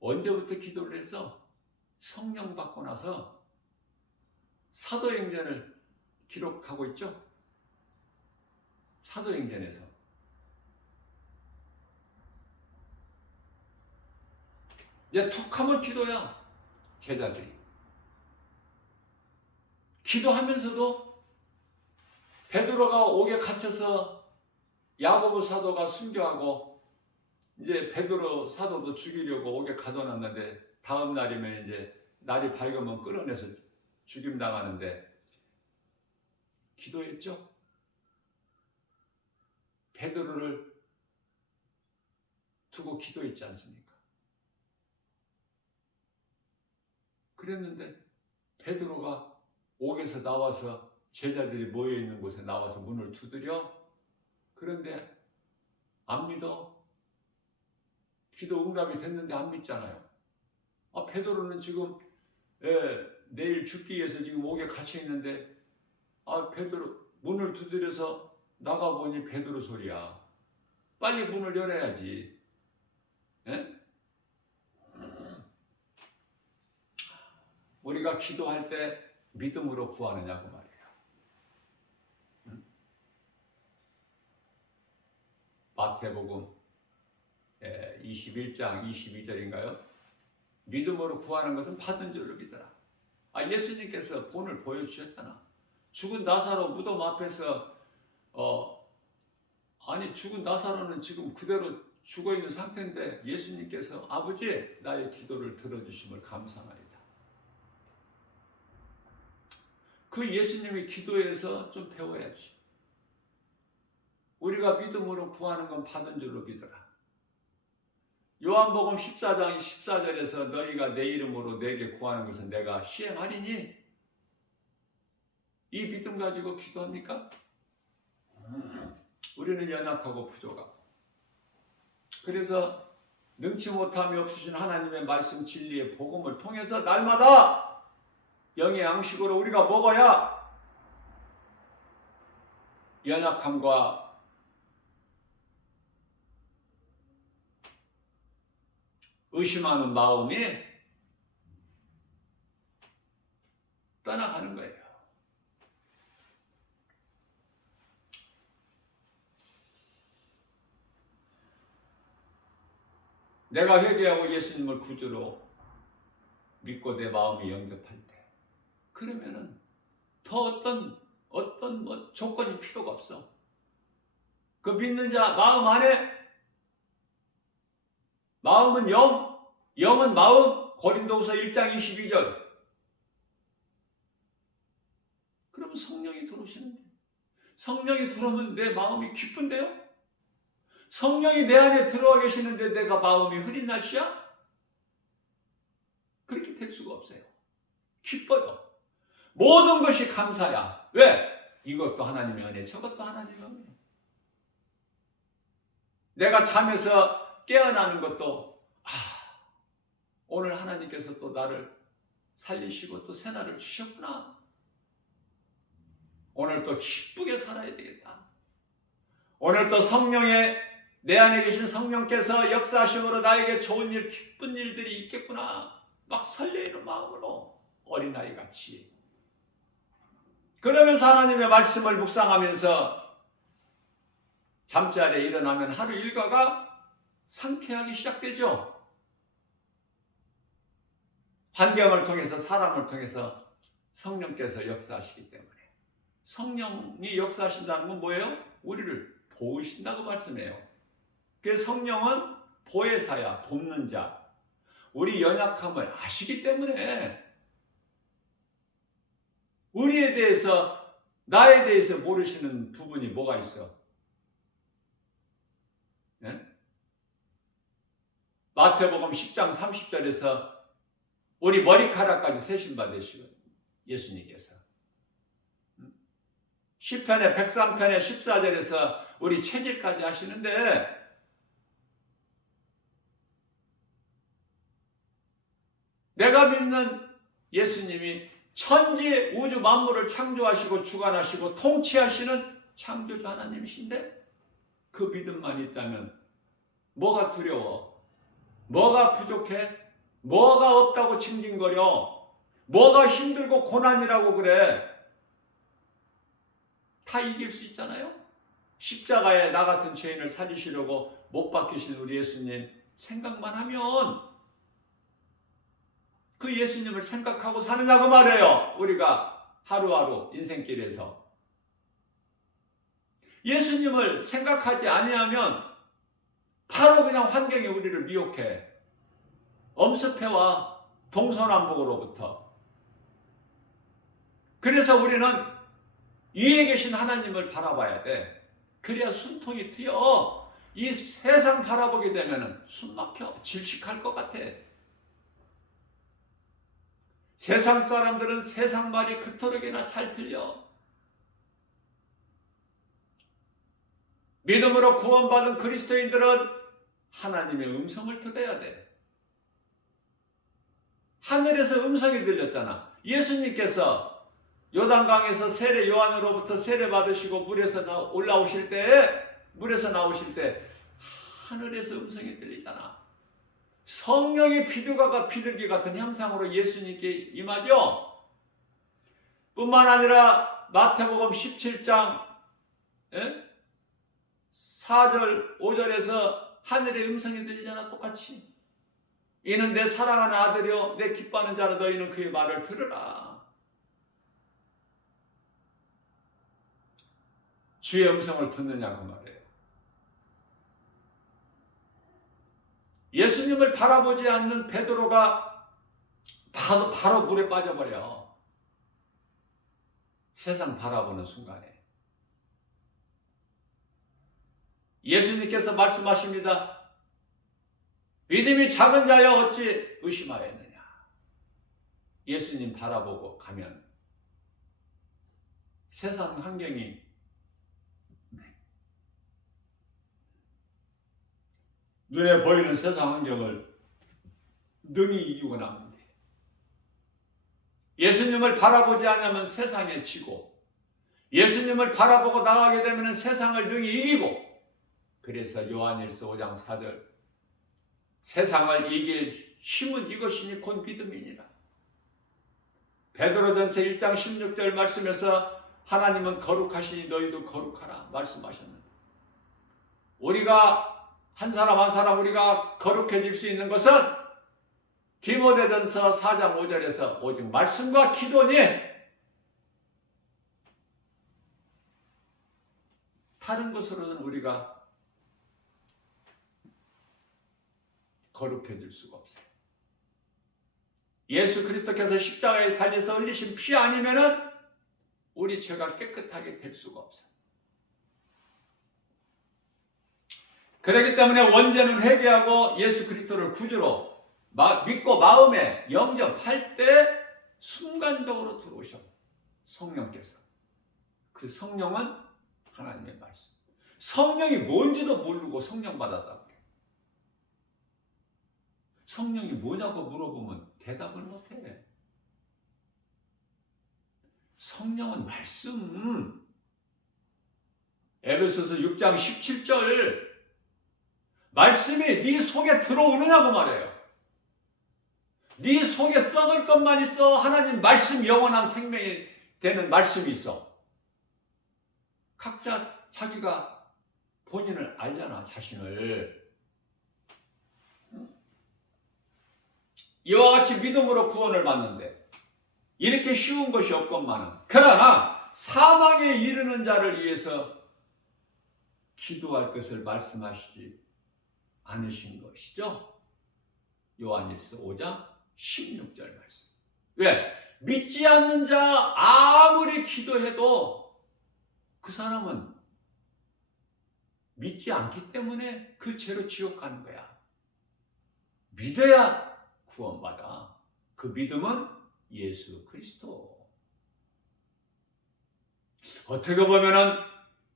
언제부터 기도를 해서 성령 받고 나서 사도행전을 기록하고 있죠? 사도행전에서. 이제 툭 하면 기도야. 제자들이. 기도하면서도 베드로가 옥에 갇혀서 야고보 사도가 순교하고 이제 베드로 사도도 죽이려고 옥에 가둬놨는데 다음 날이면 이제 날이 밝으면 끌어내서 죽임 당하는데 기도했죠? 베드로를 두고 기도했지 않습니까? 그랬는데 베드로가 옥에서 나와서 제자들이 모여있는 곳에 나와서 문을 두드려. 그런데 안 믿어. 기도 응답이 됐는데 안 믿잖아요. 베드로는 지금 내일 죽기 위해서 지금 옥에 갇혀 있는데 베드로 문을 두드려서 나가보니 베드로 소리야. 빨리 문을 열어야지. 에? 우리가 기도할 때 믿음으로 구하느냐고 말이에요. 마태복음 21장 22절인가요? 믿음으로 구하는 것은 받은 줄로 믿어라. 예수님께서 본을 보여주셨잖아. 죽은 나사로 무덤 앞에서 죽은 나사로는 지금 그대로 죽어있는 상태인데 예수님께서 아버지 나의 기도를 들어주심을 감사합니다. 그 예수님의 기도에서 좀 배워야지. 우리가 믿음으로 구하는 건 받은 줄로 믿어라. 요한복음 14장 14절에서 너희가 내 이름으로 내게 구하는 것은 내가 시행하리니 이 믿음 가지고 기도합니까? 우리는 연약하고 부족하고 그래서 능치 못함이 없으신 하나님의 말씀 진리의 복음을 통해서 날마다 영의 양식으로 우리가 먹어야 연약함과 의심하는 마음이 떠나가는 거예요. 내가 회개하고 예수님을 구주로 믿고 내 마음이 영접할 때 그러면은 더 어떤 조건이 필요가 없어. 그 믿는 자 마음 안에 마음은 영은 마음. 고린도후서 1장 22절. 그러면 성령이 들어오시는데 성령이 들어오면 내 마음이 기쁜데요? 성령이 내 안에 들어와 계시는데 내가 마음이 흐린 날씨야? 그렇게 될 수가 없어요. 기뻐요. 모든 것이 감사야. 왜? 이것도 하나님의 은혜, 저것도 하나님의 은혜. 내가 잠에서 깨어나는 것도 오늘 하나님께서 또 나를 살리시고 또 새날을 주셨구나. 오늘 또 기쁘게 살아야 되겠다. 오늘 또 성령의 내 안에 계신 성령께서 역사하심으로 나에게 좋은 일, 기쁜 일들이 있겠구나. 막 설레이는 마음으로 어린아이 같이. 그러면서 하나님의 말씀을 묵상하면서 잠자리에 일어나면 하루 일과가 상쾌하게 시작되죠. 환경을 통해서 사람을 통해서 성령께서 역사하시기 때문에. 성령이 역사하신다는 건 뭐예요? 우리를 도우신다고 말씀해요. 그 성령은 보혜사야, 돕는 자. 우리 연약함을 아시기 때문에 우리에 대해서, 나에 대해서 모르시는 부분이 뭐가 있어? 네? 마태복음 10장 30절에서 우리 머리카락까지 세신 받으시고 예수님께서 시편의 103편의 14절에서 우리 체질까지 하시는데 내가 믿는 예수님이 천지 우주 만물을 창조하시고 주관하시고 통치하시는 창조주 하나님이신데 그 믿음만 있다면 뭐가 두려워? 뭐가 부족해? 뭐가 없다고 징징거려? 뭐가 힘들고 고난이라고 그래? 다 이길 수 있잖아요. 십자가에 나 같은 죄인을 살리시려고 못 박히신 우리 예수님 생각만 하면 그 예수님을 생각하고 사느냐고 말해요. 우리가 하루하루 인생길에서 예수님을 생각하지 아니하면 바로 그냥 환경이 우리를 미혹해. 엄습해와 동서남북으로부터. 그래서 우리는 위에 계신 하나님을 바라봐야 돼. 그래야 숨통이 트여. 이 세상 바라보게 되면 숨 막혀. 질식할 것 같아. 세상 사람들은 세상 말이 그토록이나 잘 들려. 믿음으로 구원받은 그리스도인들은 하나님의 음성을 들어야 돼. 하늘에서 음성이 들렸잖아. 예수님께서 요단강에서 세례 요한으로부터 세례 받으시고 물에서 나오실 때 하늘에서 음성이 들리잖아. 성령의 비둘기 같은 형상으로 예수님께 임하죠. 뿐만 아니라 마태복음 17장 4절 5절에서 하늘의 음성이 들리잖아. 똑같이. 이는 내 사랑하는 아들이요 내 기뻐하는 자라. 너희는 그의 말을 들으라. 주의 음성을 듣느냐 그 말이에요. 예수님을 바라보지 않는 베드로가 바로 물에 빠져버려. 세상 바라보는 순간에. 예수님께서 말씀하십니다. 믿음이 작은 자여 어찌 의심하였느냐. 예수님 바라보고 가면 세상 환경이 눈에 보이는 세상 환경을 능히 이기고 나면 돼. 예수님을 바라보지 않으면 세상에 지고 예수님을 바라보고 나가게 되면 세상을 능히 이기고. 그래서 요한일서 5장 4절 세상을 이길 힘은 이것이니 곧 믿음이니라. 베드로전서 1장 16절 말씀에서 하나님은 거룩하시니 너희도 거룩하라 말씀하셨는데 우리가 한 사람 한 사람 우리가 거룩해질 수 있는 것은 디모데전서 4장 5절에서 오직 말씀과 기도니 다른 것으로는 우리가 거룩해질 수가 없어요. 예수 그리스도께서 십자가에 달려서 흘리신 피 아니면은 우리 죄가 깨끗하게 될 수가 없어요. 그렇기 때문에 원죄는 회개하고 예수 그리스도를 구주로 믿고 마음에 영접할 때 순간적으로 들어오셔. 성령께서. 그 성령은 하나님의 말씀. 성령이 뭔지도 모르고 성령 받았다고. 성령이 뭐냐고 물어보면 대답을 못해. 성령은 말씀. 에베소서 6장 17절 말씀이 네 속에 들어오느냐고 말해요. 네 속에 썩을 것만 있어? 하나님 말씀, 영원한 생명이 되는 말씀이 있어. 각자 자기가 본인을 알잖아, 자신을. 이와 같이 믿음으로 구원을 받는데 이렇게 쉬운 것이 없건만은, 그러나 사망에 이르는 자를 위해서 기도할 것을 말씀하시지 않으신 것이죠. 요한일서 5장 16절 말씀. 왜? 믿지 않는 자 아무리 기도해도 그 사람은 믿지 않기 때문에 그 죄로 지옥 가는 거야. 믿어야 구원받아. 그 믿음은 예수 그리스도. 어떻게 보면은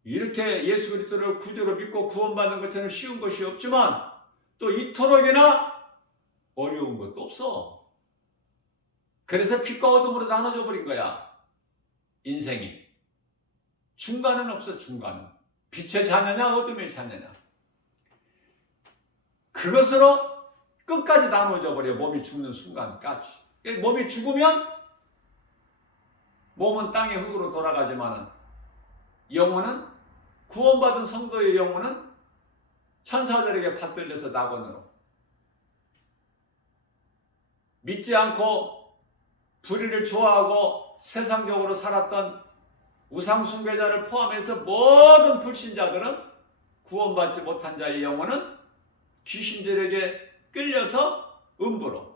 이렇게 예수 그리스도를 구주로 믿고 구원받는 것처럼 쉬운 것이 없지만 또 이토록이나 어려운 것도 없어. 그래서 빛과 어둠으로 나눠져 버린 거야. 인생이. 중간은 없어. 중간은. 빛의 자녀냐 어둠의 자녀냐. 그것으로 끝까지 나눠져 버려. 몸이 죽는 순간까지. 몸이 죽으면 몸은 땅의 흙으로 돌아가지만은 영혼은, 구원받은 성도의 영혼은 천사들에게 받들려서 낙원으로. 믿지 않고 불의를 좋아하고 세상적으로 살았던 우상숭배자를 포함해서 모든 불신자들은, 구원받지 못한 자의 영혼은 귀신들에게 끌려서 음부로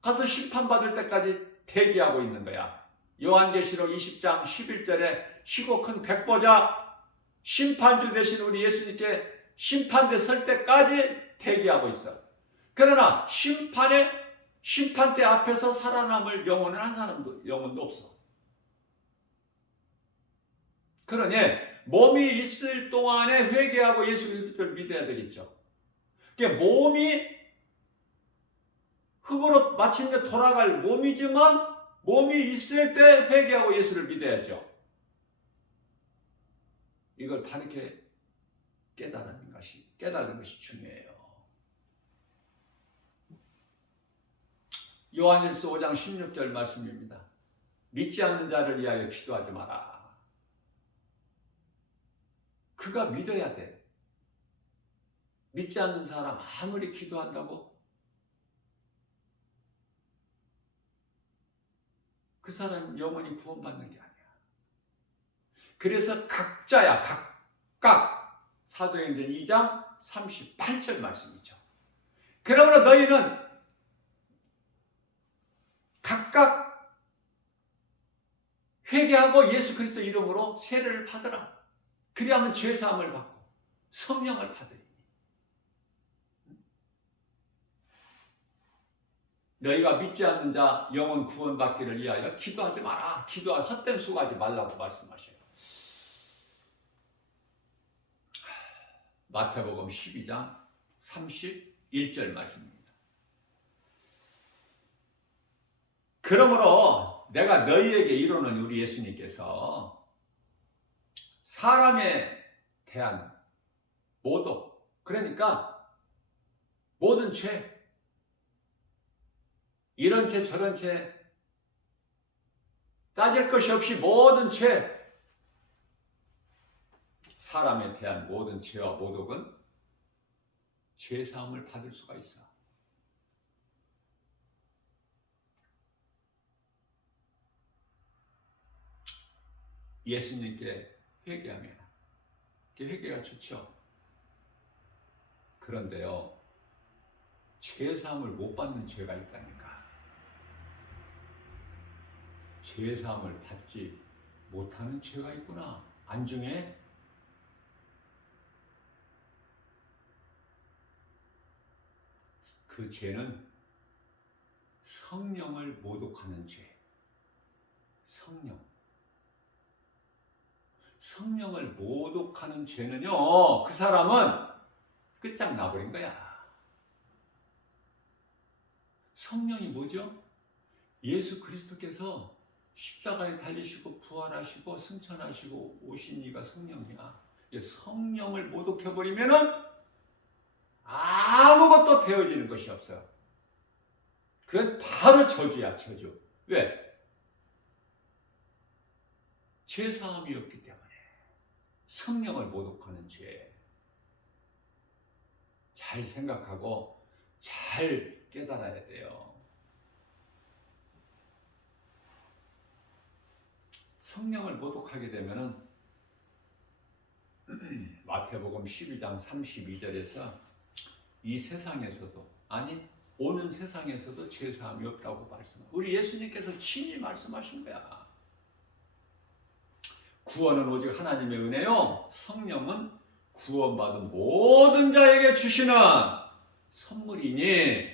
가서 심판받을 때까지 대기하고 있는 거야. 요한계시록 20장 11절에 희고 큰 백보자 심판주 되신 우리 예수님께 심판대 설 때까지 대기하고 있어. 그러나 심판대 앞에서 살아남을 영혼은 한 사람도, 영혼도 없어. 그러니 몸이 있을 동안에 회개하고 예수 그리스도를 믿어야 되겠죠. 그러니까 몸이 흙으로 마침내 돌아갈 몸이지만 몸이 있을 때 회개하고 예수를 믿어야죠. 이걸 바르게 깨달은 것이 중요해요. 요한일서 5장 16절 말씀입니다. 믿지 않는 자를 위하여 기도하지 마라. 그가 믿어야 돼. 믿지 않는 사람 아무리 기도한다고 그 사람 영원히 구원받는 게 아니야. 그래서 각자야, 각각. 사도행전 2장 38절 말씀이죠. 그러므로 너희는 각각 회개하고 예수 그리스도 이름으로 세례를 받으라. 그리하면 죄사함을 받고 성령을 받으리니. 너희가 믿지 않는 자 영혼 구원받기를 위하여 기도하지 마라. 기도할 헛된 수고하지 말라고 말씀하셔요. 마태복음 12장 31절 말씀입니다. 그러므로 내가 너희에게 이르는, 우리 예수님께서 사람에 대한 모독, 그러니까 모든 죄, 이런 죄 저런 죄 따질 것이 없이 모든 죄, 사람에 대한 모든 죄와 모독은 죄사함을 받을 수가 있어. 예수님께 회개하면 회개가 좋죠. 그런데요, 죄사함을 못 받는 죄가 있다니까. 죄사함을 받지 못하는 죄가 있구나. 안중에 그 죄는 성령을 모독하는 죄. 성령을 모독하는 죄는요, 그 사람은 끝장나버린 거야. 성령이 뭐죠? 예수 그리스도께서 십자가에 달리시고 부활하시고 승천하시고 오신 이가 성령이야. 성령을 모독해버리면은 아무것도 되어지는 것이 없어요. 그건 바로 저주야, 저주. 왜? 죄사함이 없기 때문에. 성령을 모독하는 죄. 잘 생각하고 잘 깨달아야 돼요. 성령을 모독하게 되면은 마태복음 12장 32절에서 이 세상에서도, 아니 오는 세상에서도 죄사함이 없다고 말씀합니다. 우리 예수님께서 친히 말씀하신 거야. 구원은 오직 하나님의 은혜요, 성령은 구원받은 모든 자에게 주시는 선물이니,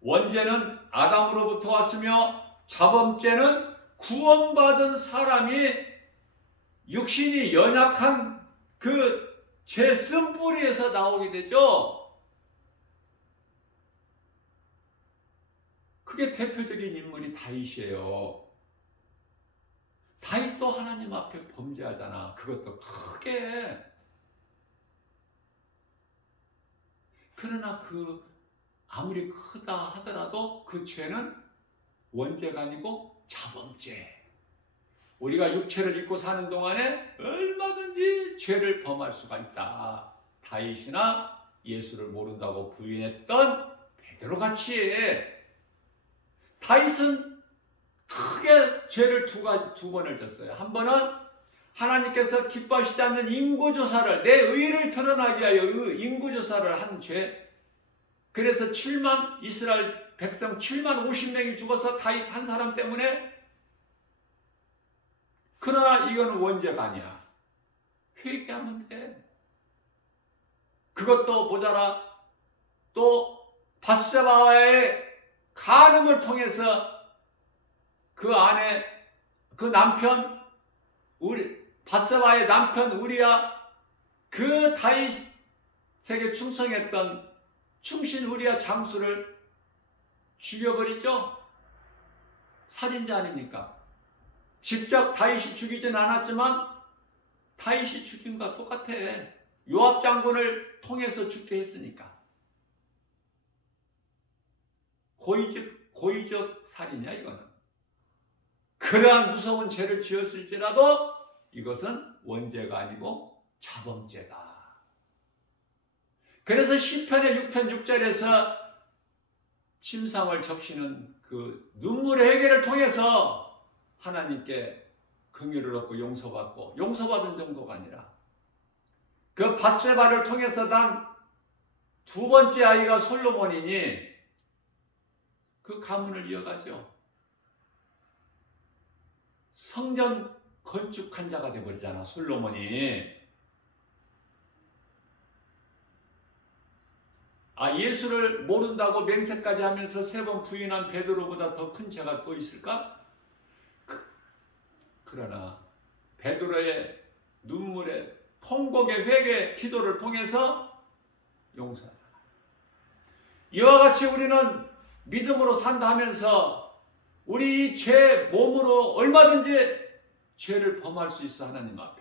원죄는 아담으로부터 왔으며 자범죄는 구원받은 사람이 육신이 연약한 그 죄 쓴뿌리에서 나오게 되죠. 그게 대표적인 인물이 다윗이에요. 다윗도 하나님 앞에 범죄하잖아. 그것도 크게. 그러나 그 아무리 크다 하더라도 그 죄는 원죄가 아니고 자범죄. 우리가 육체를 입고 사는 동안에 얼마든지 죄를 범할 수가 있다. 다윗이나 예수를 모른다고 부인했던 베드로같이. 다윗은 크게 죄를 두 번을 졌어요. 한 번은 하나님께서 기뻐하시지 않는 인구조사를, 내 의를 드러나기 위하여 인구조사를 한 죄. 그래서 이스라엘 백성 7만 50명이 죽어서 다윗 한 사람 때문에. 그러나 이거는 원죄가 아니야. 회개하면 돼. 그것도 모자라. 또 밧세바와의 간음을 통해서 그 아내, 그 남편, 밧세바의 남편 우리야, 그 다윗에게 충성했던 충신 우리야 장수를 죽여버리죠. 살인자 아닙니까? 직접 다윗이 죽이진 않았지만 다윗이 죽인 것과 똑같아. 요압 장군을 통해서 죽게 했으니까. 고의적 살인이야 이거는. 그러한 무서운 죄를 지었을지라도 이것은 원죄가 아니고 자범죄다. 그래서 시편의 6편 6절에서 침상을 적시는 그 눈물의 회개를 통해서 하나님께 긍휼을 얻고 용서받고, 용서받은 정도가 아니라 그 밧세바를 통해서 난 두 번째 아이가 솔로몬이니 그 가문을 이어가죠. 성전 건축한 자가 되어버리잖아 솔로몬이. 예수를 모른다고 맹세까지 하면서 3번 부인한 베드로보다 더 큰 죄가 또 있을까? 그러나 베드로의 눈물의 통곡의 회개 기도를 통해서 용서하잖아. 이와 같이 우리는 믿음으로 산다 하면서 우리 죄 몸으로 얼마든지 죄를 범할 수 있어 하나님 앞에.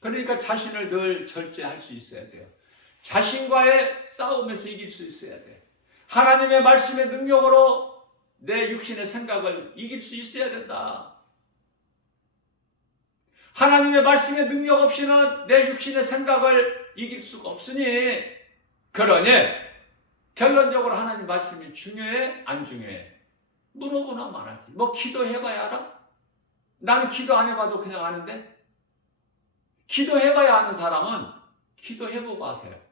그러니까 자신을 늘 절제할 수 있어야 돼요. 자신과의 싸움에서 이길 수 있어야 돼. 하나님의 말씀의 능력으로 내 육신의 생각을 이길 수 있어야 된다. 하나님의 말씀의 능력 없이는 내 육신의 생각을 이길 수가 없으니, 그러니 결론적으로 하나님 말씀이 중요해? 안 중요해? 물어보나 말하지. 뭐 기도해봐야 알아? 나는 기도 안 해봐도 그냥 아는데? 기도해봐야 아는 사람은 기도해보고 하세요.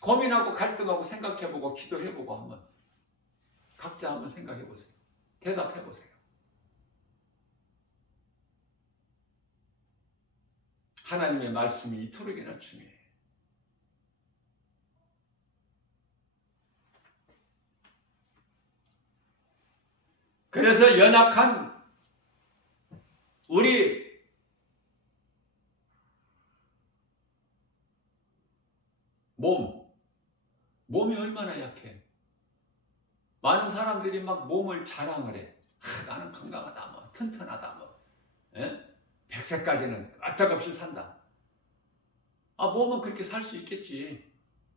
고민하고 갈등하고 생각해보고 기도해보고 한번 각자 한번 생각해보세요. 대답해보세요. 하나님의 말씀이 이토록이나 중요해요. 그래서 연약한 우리 몸, 몸이 얼마나 약해. 많은 사람들이 막 몸을 자랑을 해. 나는 건강하다, 뭐, 튼튼하다, 뭐. 100세까지는 끄떡없이 산다. 몸은 그렇게 살 수 있겠지.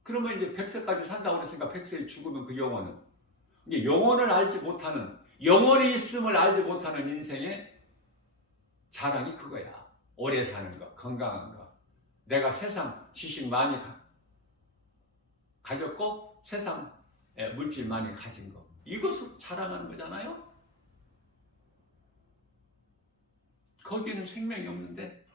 그러면 이제 100세까지 산다고 그랬으니까 100세에 죽으면 그 영혼은. 이게 영혼을 알지 못하는, 영혼이 있음을 알지 못하는 인생의 자랑이 그거야. 오래 사는 거, 건강한 거. 내가 세상 지식 많이 가졌고, 세상 물질 많이 가진 거. 이것을 자랑하는 거잖아요? 거기에는 생명이 없는데,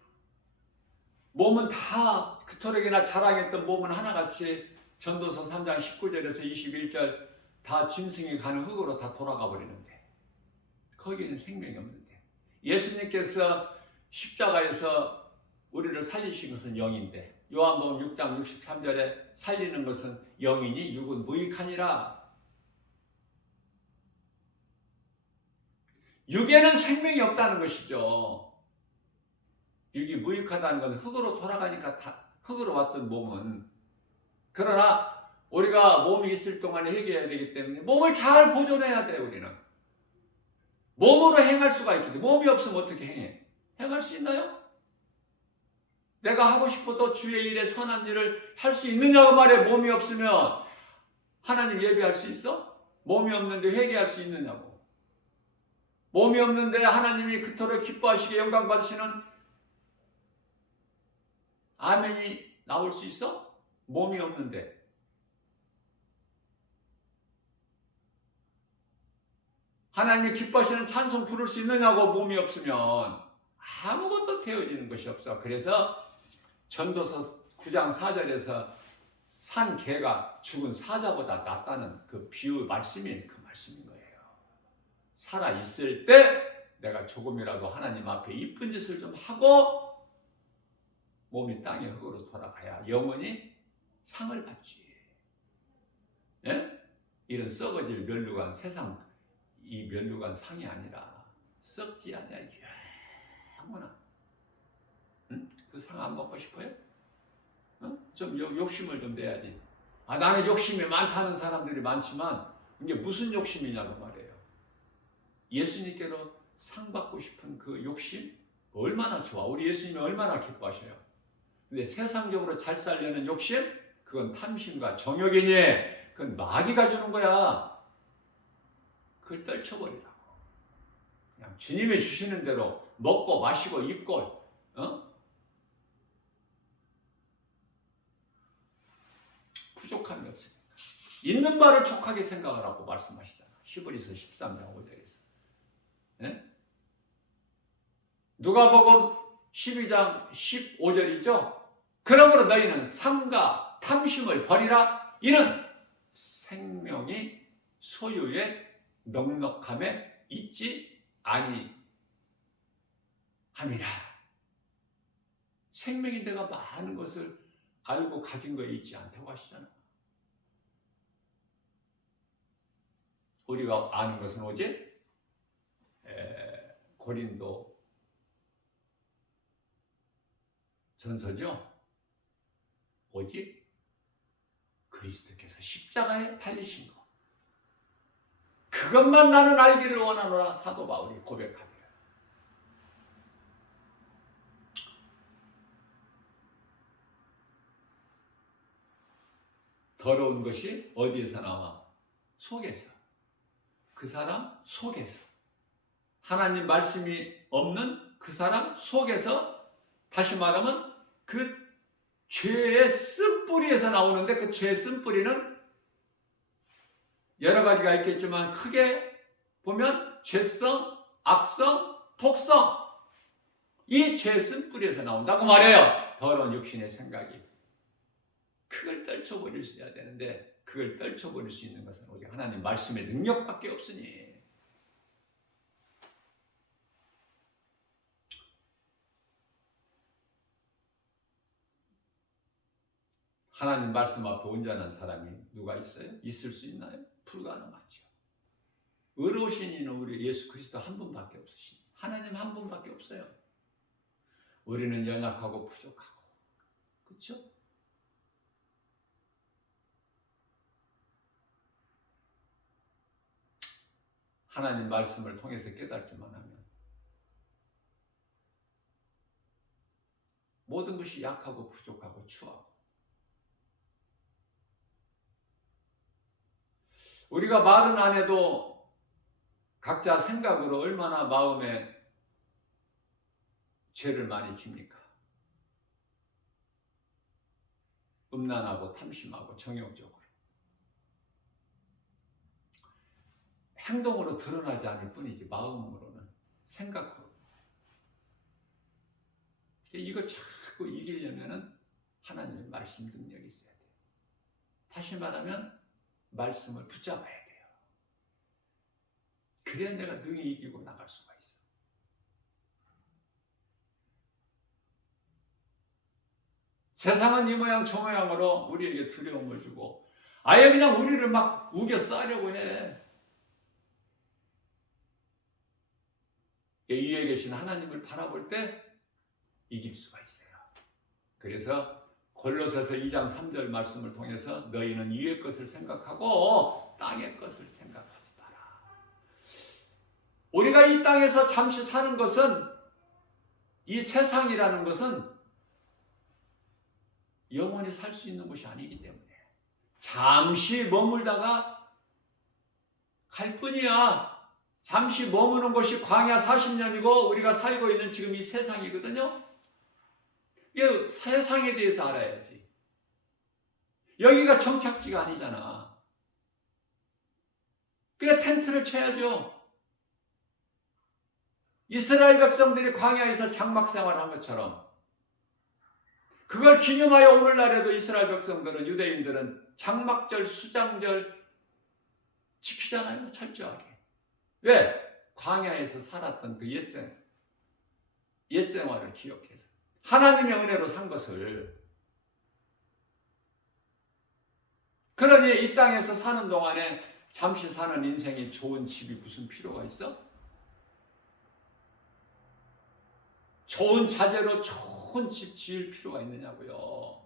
몸은 다 그토록이나 자랑했던 몸은 하나같이 전도서 3장 19절에서 21절 다 짐승이 가는 흙으로 다 돌아가 버리는데, 거기에는 생명이 없는데, 예수님께서 십자가에서 우리를 살리신 것은 영인데, 요한복음 6장 63절에 살리는 것은 영이니 육은 무익하니라. 육에는 생명이 없다는 것이죠. 육이 무익하다는 건 흙으로 돌아가니까 다 흙으로 왔던 몸은. 그러나 우리가 몸이 있을 동안에 회개해야 되기 때문에 몸을 잘 보존해야 돼. 우리는 몸으로 행할 수가 있기 때문에. 몸이 없으면 어떻게 행해? 행할 수 있나요? 내가 하고 싶어도 주의 일에 선한 일을 할 수 있느냐고 말해. 몸이 없으면 하나님 예배할 수 있어? 몸이 없는데 회개할 수 있느냐고. 몸이 없는데 하나님이 그토록 기뻐하시게 영광 받으시는 아멘이 나올 수 있어? 몸이 없는데. 하나님이 기뻐하시는 찬송 부를 수 있느냐고. 몸이 없으면 아무것도 되어지는 것이 없어. 그래서 전도서 9장 4절에서 산 개가 죽은 사자보다 낫다는 그 비유 말씀이 그 말씀인 거예요. 살아 있을 때 내가 조금이라도 하나님 앞에 이쁜 짓을 좀 하고 몸이 땅의 흙으로 돌아가야 영원히 상을 받지. 예? 이런 썩어질 면류관, 세상 이 면류관 상이 아니라 썩지 않냐 영원한. 그 상 안 먹고 싶어요? 좀 욕심을 좀 내야지. 나는 욕심이 많다는 사람들이 많지만 이게 무슨 욕심이냐고 말이에요. 예수님께로 상 받고 싶은 그 욕심 얼마나 좋아. 우리 예수님이 얼마나 기뻐하셔요. 근데 세상적으로 잘 살려는 욕심, 그건 탐심과 정욕이니 그건 마귀가 주는 거야. 그걸 떨쳐버리라고. 그냥 주님이 주시는 대로 먹고 마시고 입고 부족함이 없으니까 있는 바를 족하게 생각하라고 말씀하시잖아. 히브리서 13장 5절에서. 네? 누가복음 12장 15절이죠. 그러므로 너희는 삼가 탐심을 버리라. 이는 생명이 소유의 넉넉함에 있지 아니함이라. 생명인 내가 많은 것을 알고 가진 거에 있지 않다고 하시잖아. 우리가 아는 것은 오직 고린도 전서죠. 오직 그리스도께서 십자가에 달리신 것. 그것만 나는 알기를 원하노라. 사도 바울이 고백하네요. 더러운 것이 어디에서 나와? 속에서. 그 사람 속에서. 하나님 말씀이 없는 그 사람 속에서, 다시 말하면 그 죄의 쓴뿌리에서 나오는데, 그 죄의 쓴뿌리는 여러 가지가 있겠지만 크게 보면 죄성, 악성, 독성, 이 죄의 쓴뿌리에서 나온다고 말해요. 더러운 육신의 생각이. 그걸 떨쳐버릴 수 있어야 되는데, 그걸 떨쳐버릴 수 있는 것은 오직 하나님 말씀의 능력밖에 없으니. 하나님 말씀 앞에 온전한 사람이 누가 있어요? 있을 수 있나요? 불가능하죠. 의로우신 이는 우리 예수 그리스도 한 분밖에 없으시니, 하나님 한 분밖에 없어요. 우리는 연약하고 부족하고, 그렇죠? 하나님 말씀을 통해서 깨닫기만 하면 모든 것이 약하고 부족하고 추하고 우리가 말은 안 해도 각자 생각으로 얼마나 마음에 죄를 많이 집니까? 음란하고 탐심하고 정욕적으로 행동으로 드러나지 않을 뿐이지 마음으로는 생각으로 이걸 자꾸 이기려면 하나님의 말씀 능력이 있어야 돼요. 다시 말하면 말씀을 붙잡아야 돼요. 그래야 내가 능히 이기고 나갈 수가 있어. 세상은 이 모양 저 모양으로 우리에게 두려움을 주고 아예 그냥 우리를 막 우겨 싸려고 해. 이 위에 계신 하나님을 바라볼 때 이길 수가 있어요. 그래서 골로새서 2장 3절 말씀을 통해서 너희는 위의 것을 생각하고 땅의 것을 생각하지 마라. 우리가 이 땅에서 잠시 사는 것은 이 세상이라는 것은 영원히 살 수 있는 곳이 아니기 때문에 잠시 머물다가 갈 뿐이야. 잠시 머무는 곳이 광야 40년이고 우리가 살고 있는 지금 이 세상이거든요. 이 세상에 대해서 알아야지. 여기가 정착지가 아니잖아. 그래 텐트를 쳐야죠. 이스라엘 백성들이 광야에서 장막 생활을 한 것처럼 그걸 기념하여 오늘날에도 이스라엘 백성들은 유대인들은 장막절, 수장절 지키잖아요. 철저하게. 왜? 광야에서 살았던 그 옛생활을 기억해서 하나님의 은혜로 산 것을. 그러니 이 땅에서 사는 동안에 잠시 사는 인생이 좋은 집이 무슨 필요가 있어? 좋은 자재로 좋은 집 지을 필요가 있느냐고요.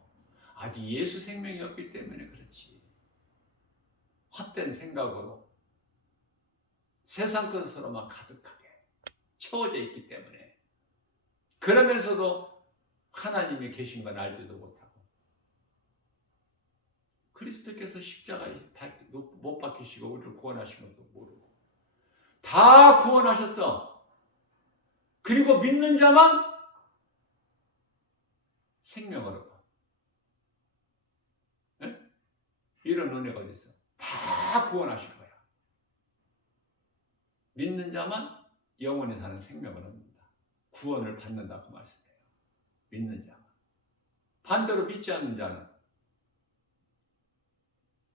아직 예수 생명이 없기 때문에 그렇지. 헛된 생각으로 세상 것으로만 가득하게 채워져 있기 때문에 그러면서도 하나님이 계신 건 알지도 못하고 그리스도께서 십자가에 못 박히시고 우리를 구원하신 것도 모르고 다 구원하셨어. 그리고 믿는 자만 생명을 얻어. 네? 이런 은혜가 어디 있어? 다 구원하신 거야. 믿는 자만 영원히 사는 생명을 얻는다. 구원을 받는다 그 말씀이에요. 믿는 자만. 반대로 믿지 않는 자는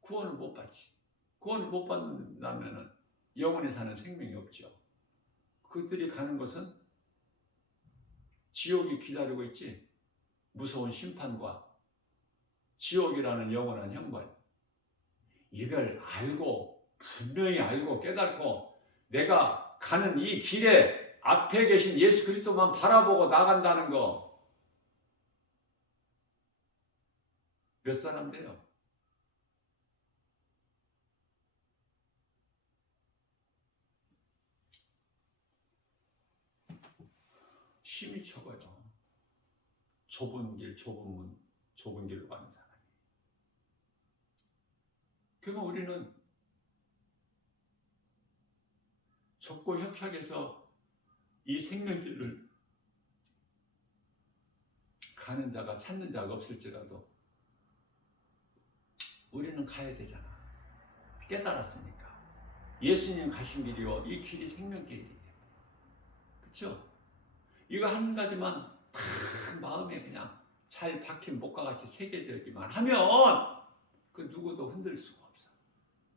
구원을 못 받지. 구원을 못 받는다면 영원히 사는 생명이 없죠. 그들이 가는 것은 지옥이 기다리고 있지. 무서운 심판과 지옥이라는 영원한 형벌. 이걸 알고 분명히 알고 깨닫고 내가 가는 이 길에 앞에 계신 예수 그리스도만 바라보고 나간다는 거 몇 사람 돼요? 심히 적어요. 좁은 길, 좁은 문, 좁은 길로 가는 사람이. 그러면 우리는 좁고 협착해서 이 생명길을 가는 자가 찾는 자가 없을지라도 우리는 가야 되잖아. 깨달았으니까. 예수님 가신 길이요. 이 길이 생명길이기 때문에. 그렇죠? 이거 한 가지만 다 마음에 그냥 잘 박힌 목과 같이 새겨지기만 하면 그 누구도 흔들 수가 없어.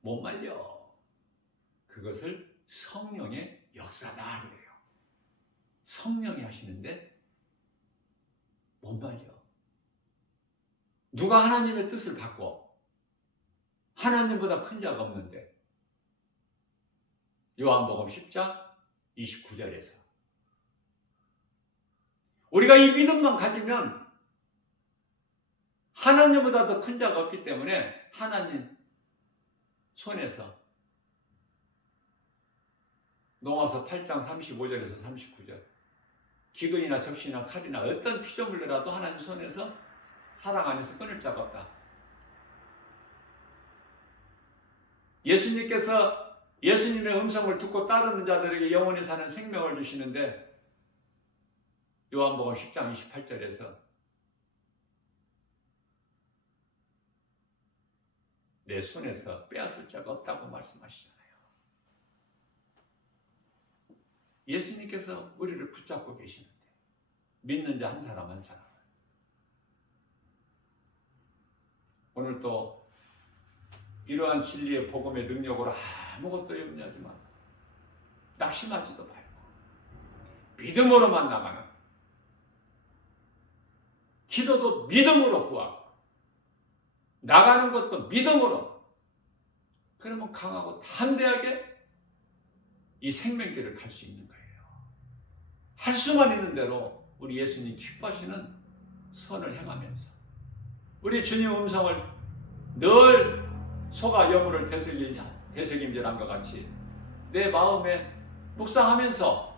못 말려. 그것을 성령의 역사다 그래요. 성령이 하시는데 못 말려. 누가 하나님의 뜻을 바꿔? 하나님보다 큰 자가 없는데. 요한복음 10장 29절에서 우리가 이 믿음만 가지면 하나님보다 더 큰 자가 없기 때문에 하나님 손에서 노아서 8장 35절에서 39절. 기근이나 적신이나 칼이나 어떤 피조물이라도 하나님 손에서 사랑 안에서 끊을 자가 없다. 예수님께서 예수님의 음성을 듣고 따르는 자들에게 영원히 사는 생명을 주시는데 요한복음 10장 28절에서 내 손에서 빼앗을 자가 없다고 말씀하시잖아요. 예수님께서 우리를 붙잡고 계시는데 믿는 자 한 사람 한 사람. 오늘 또 이러한 진리의 복음의 능력으로 아무것도 염려하지 말고 낙심하지도 말고 믿음으로만 나가는, 기도도 믿음으로 구하고 나가는 것도 믿음으로, 그러면 강하고 담대하게 이 생명길을 갈 수 있는 거예요. 할 수만 있는 대로 우리 예수님 기뻐하시는 선을 행하면서 우리 주님 음성을 늘 소가 여물을 되새김질한 것 같이 내 마음에 묵상하면서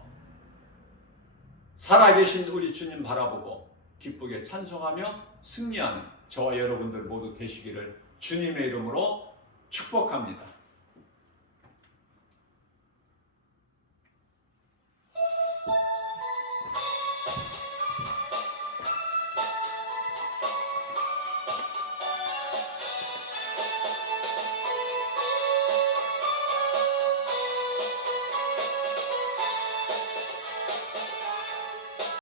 살아계신 우리 주님 바라보고 기쁘게 찬송하며 승리하는 저와 여러분들 모두 되시기를 주님의 이름으로 축복합니다.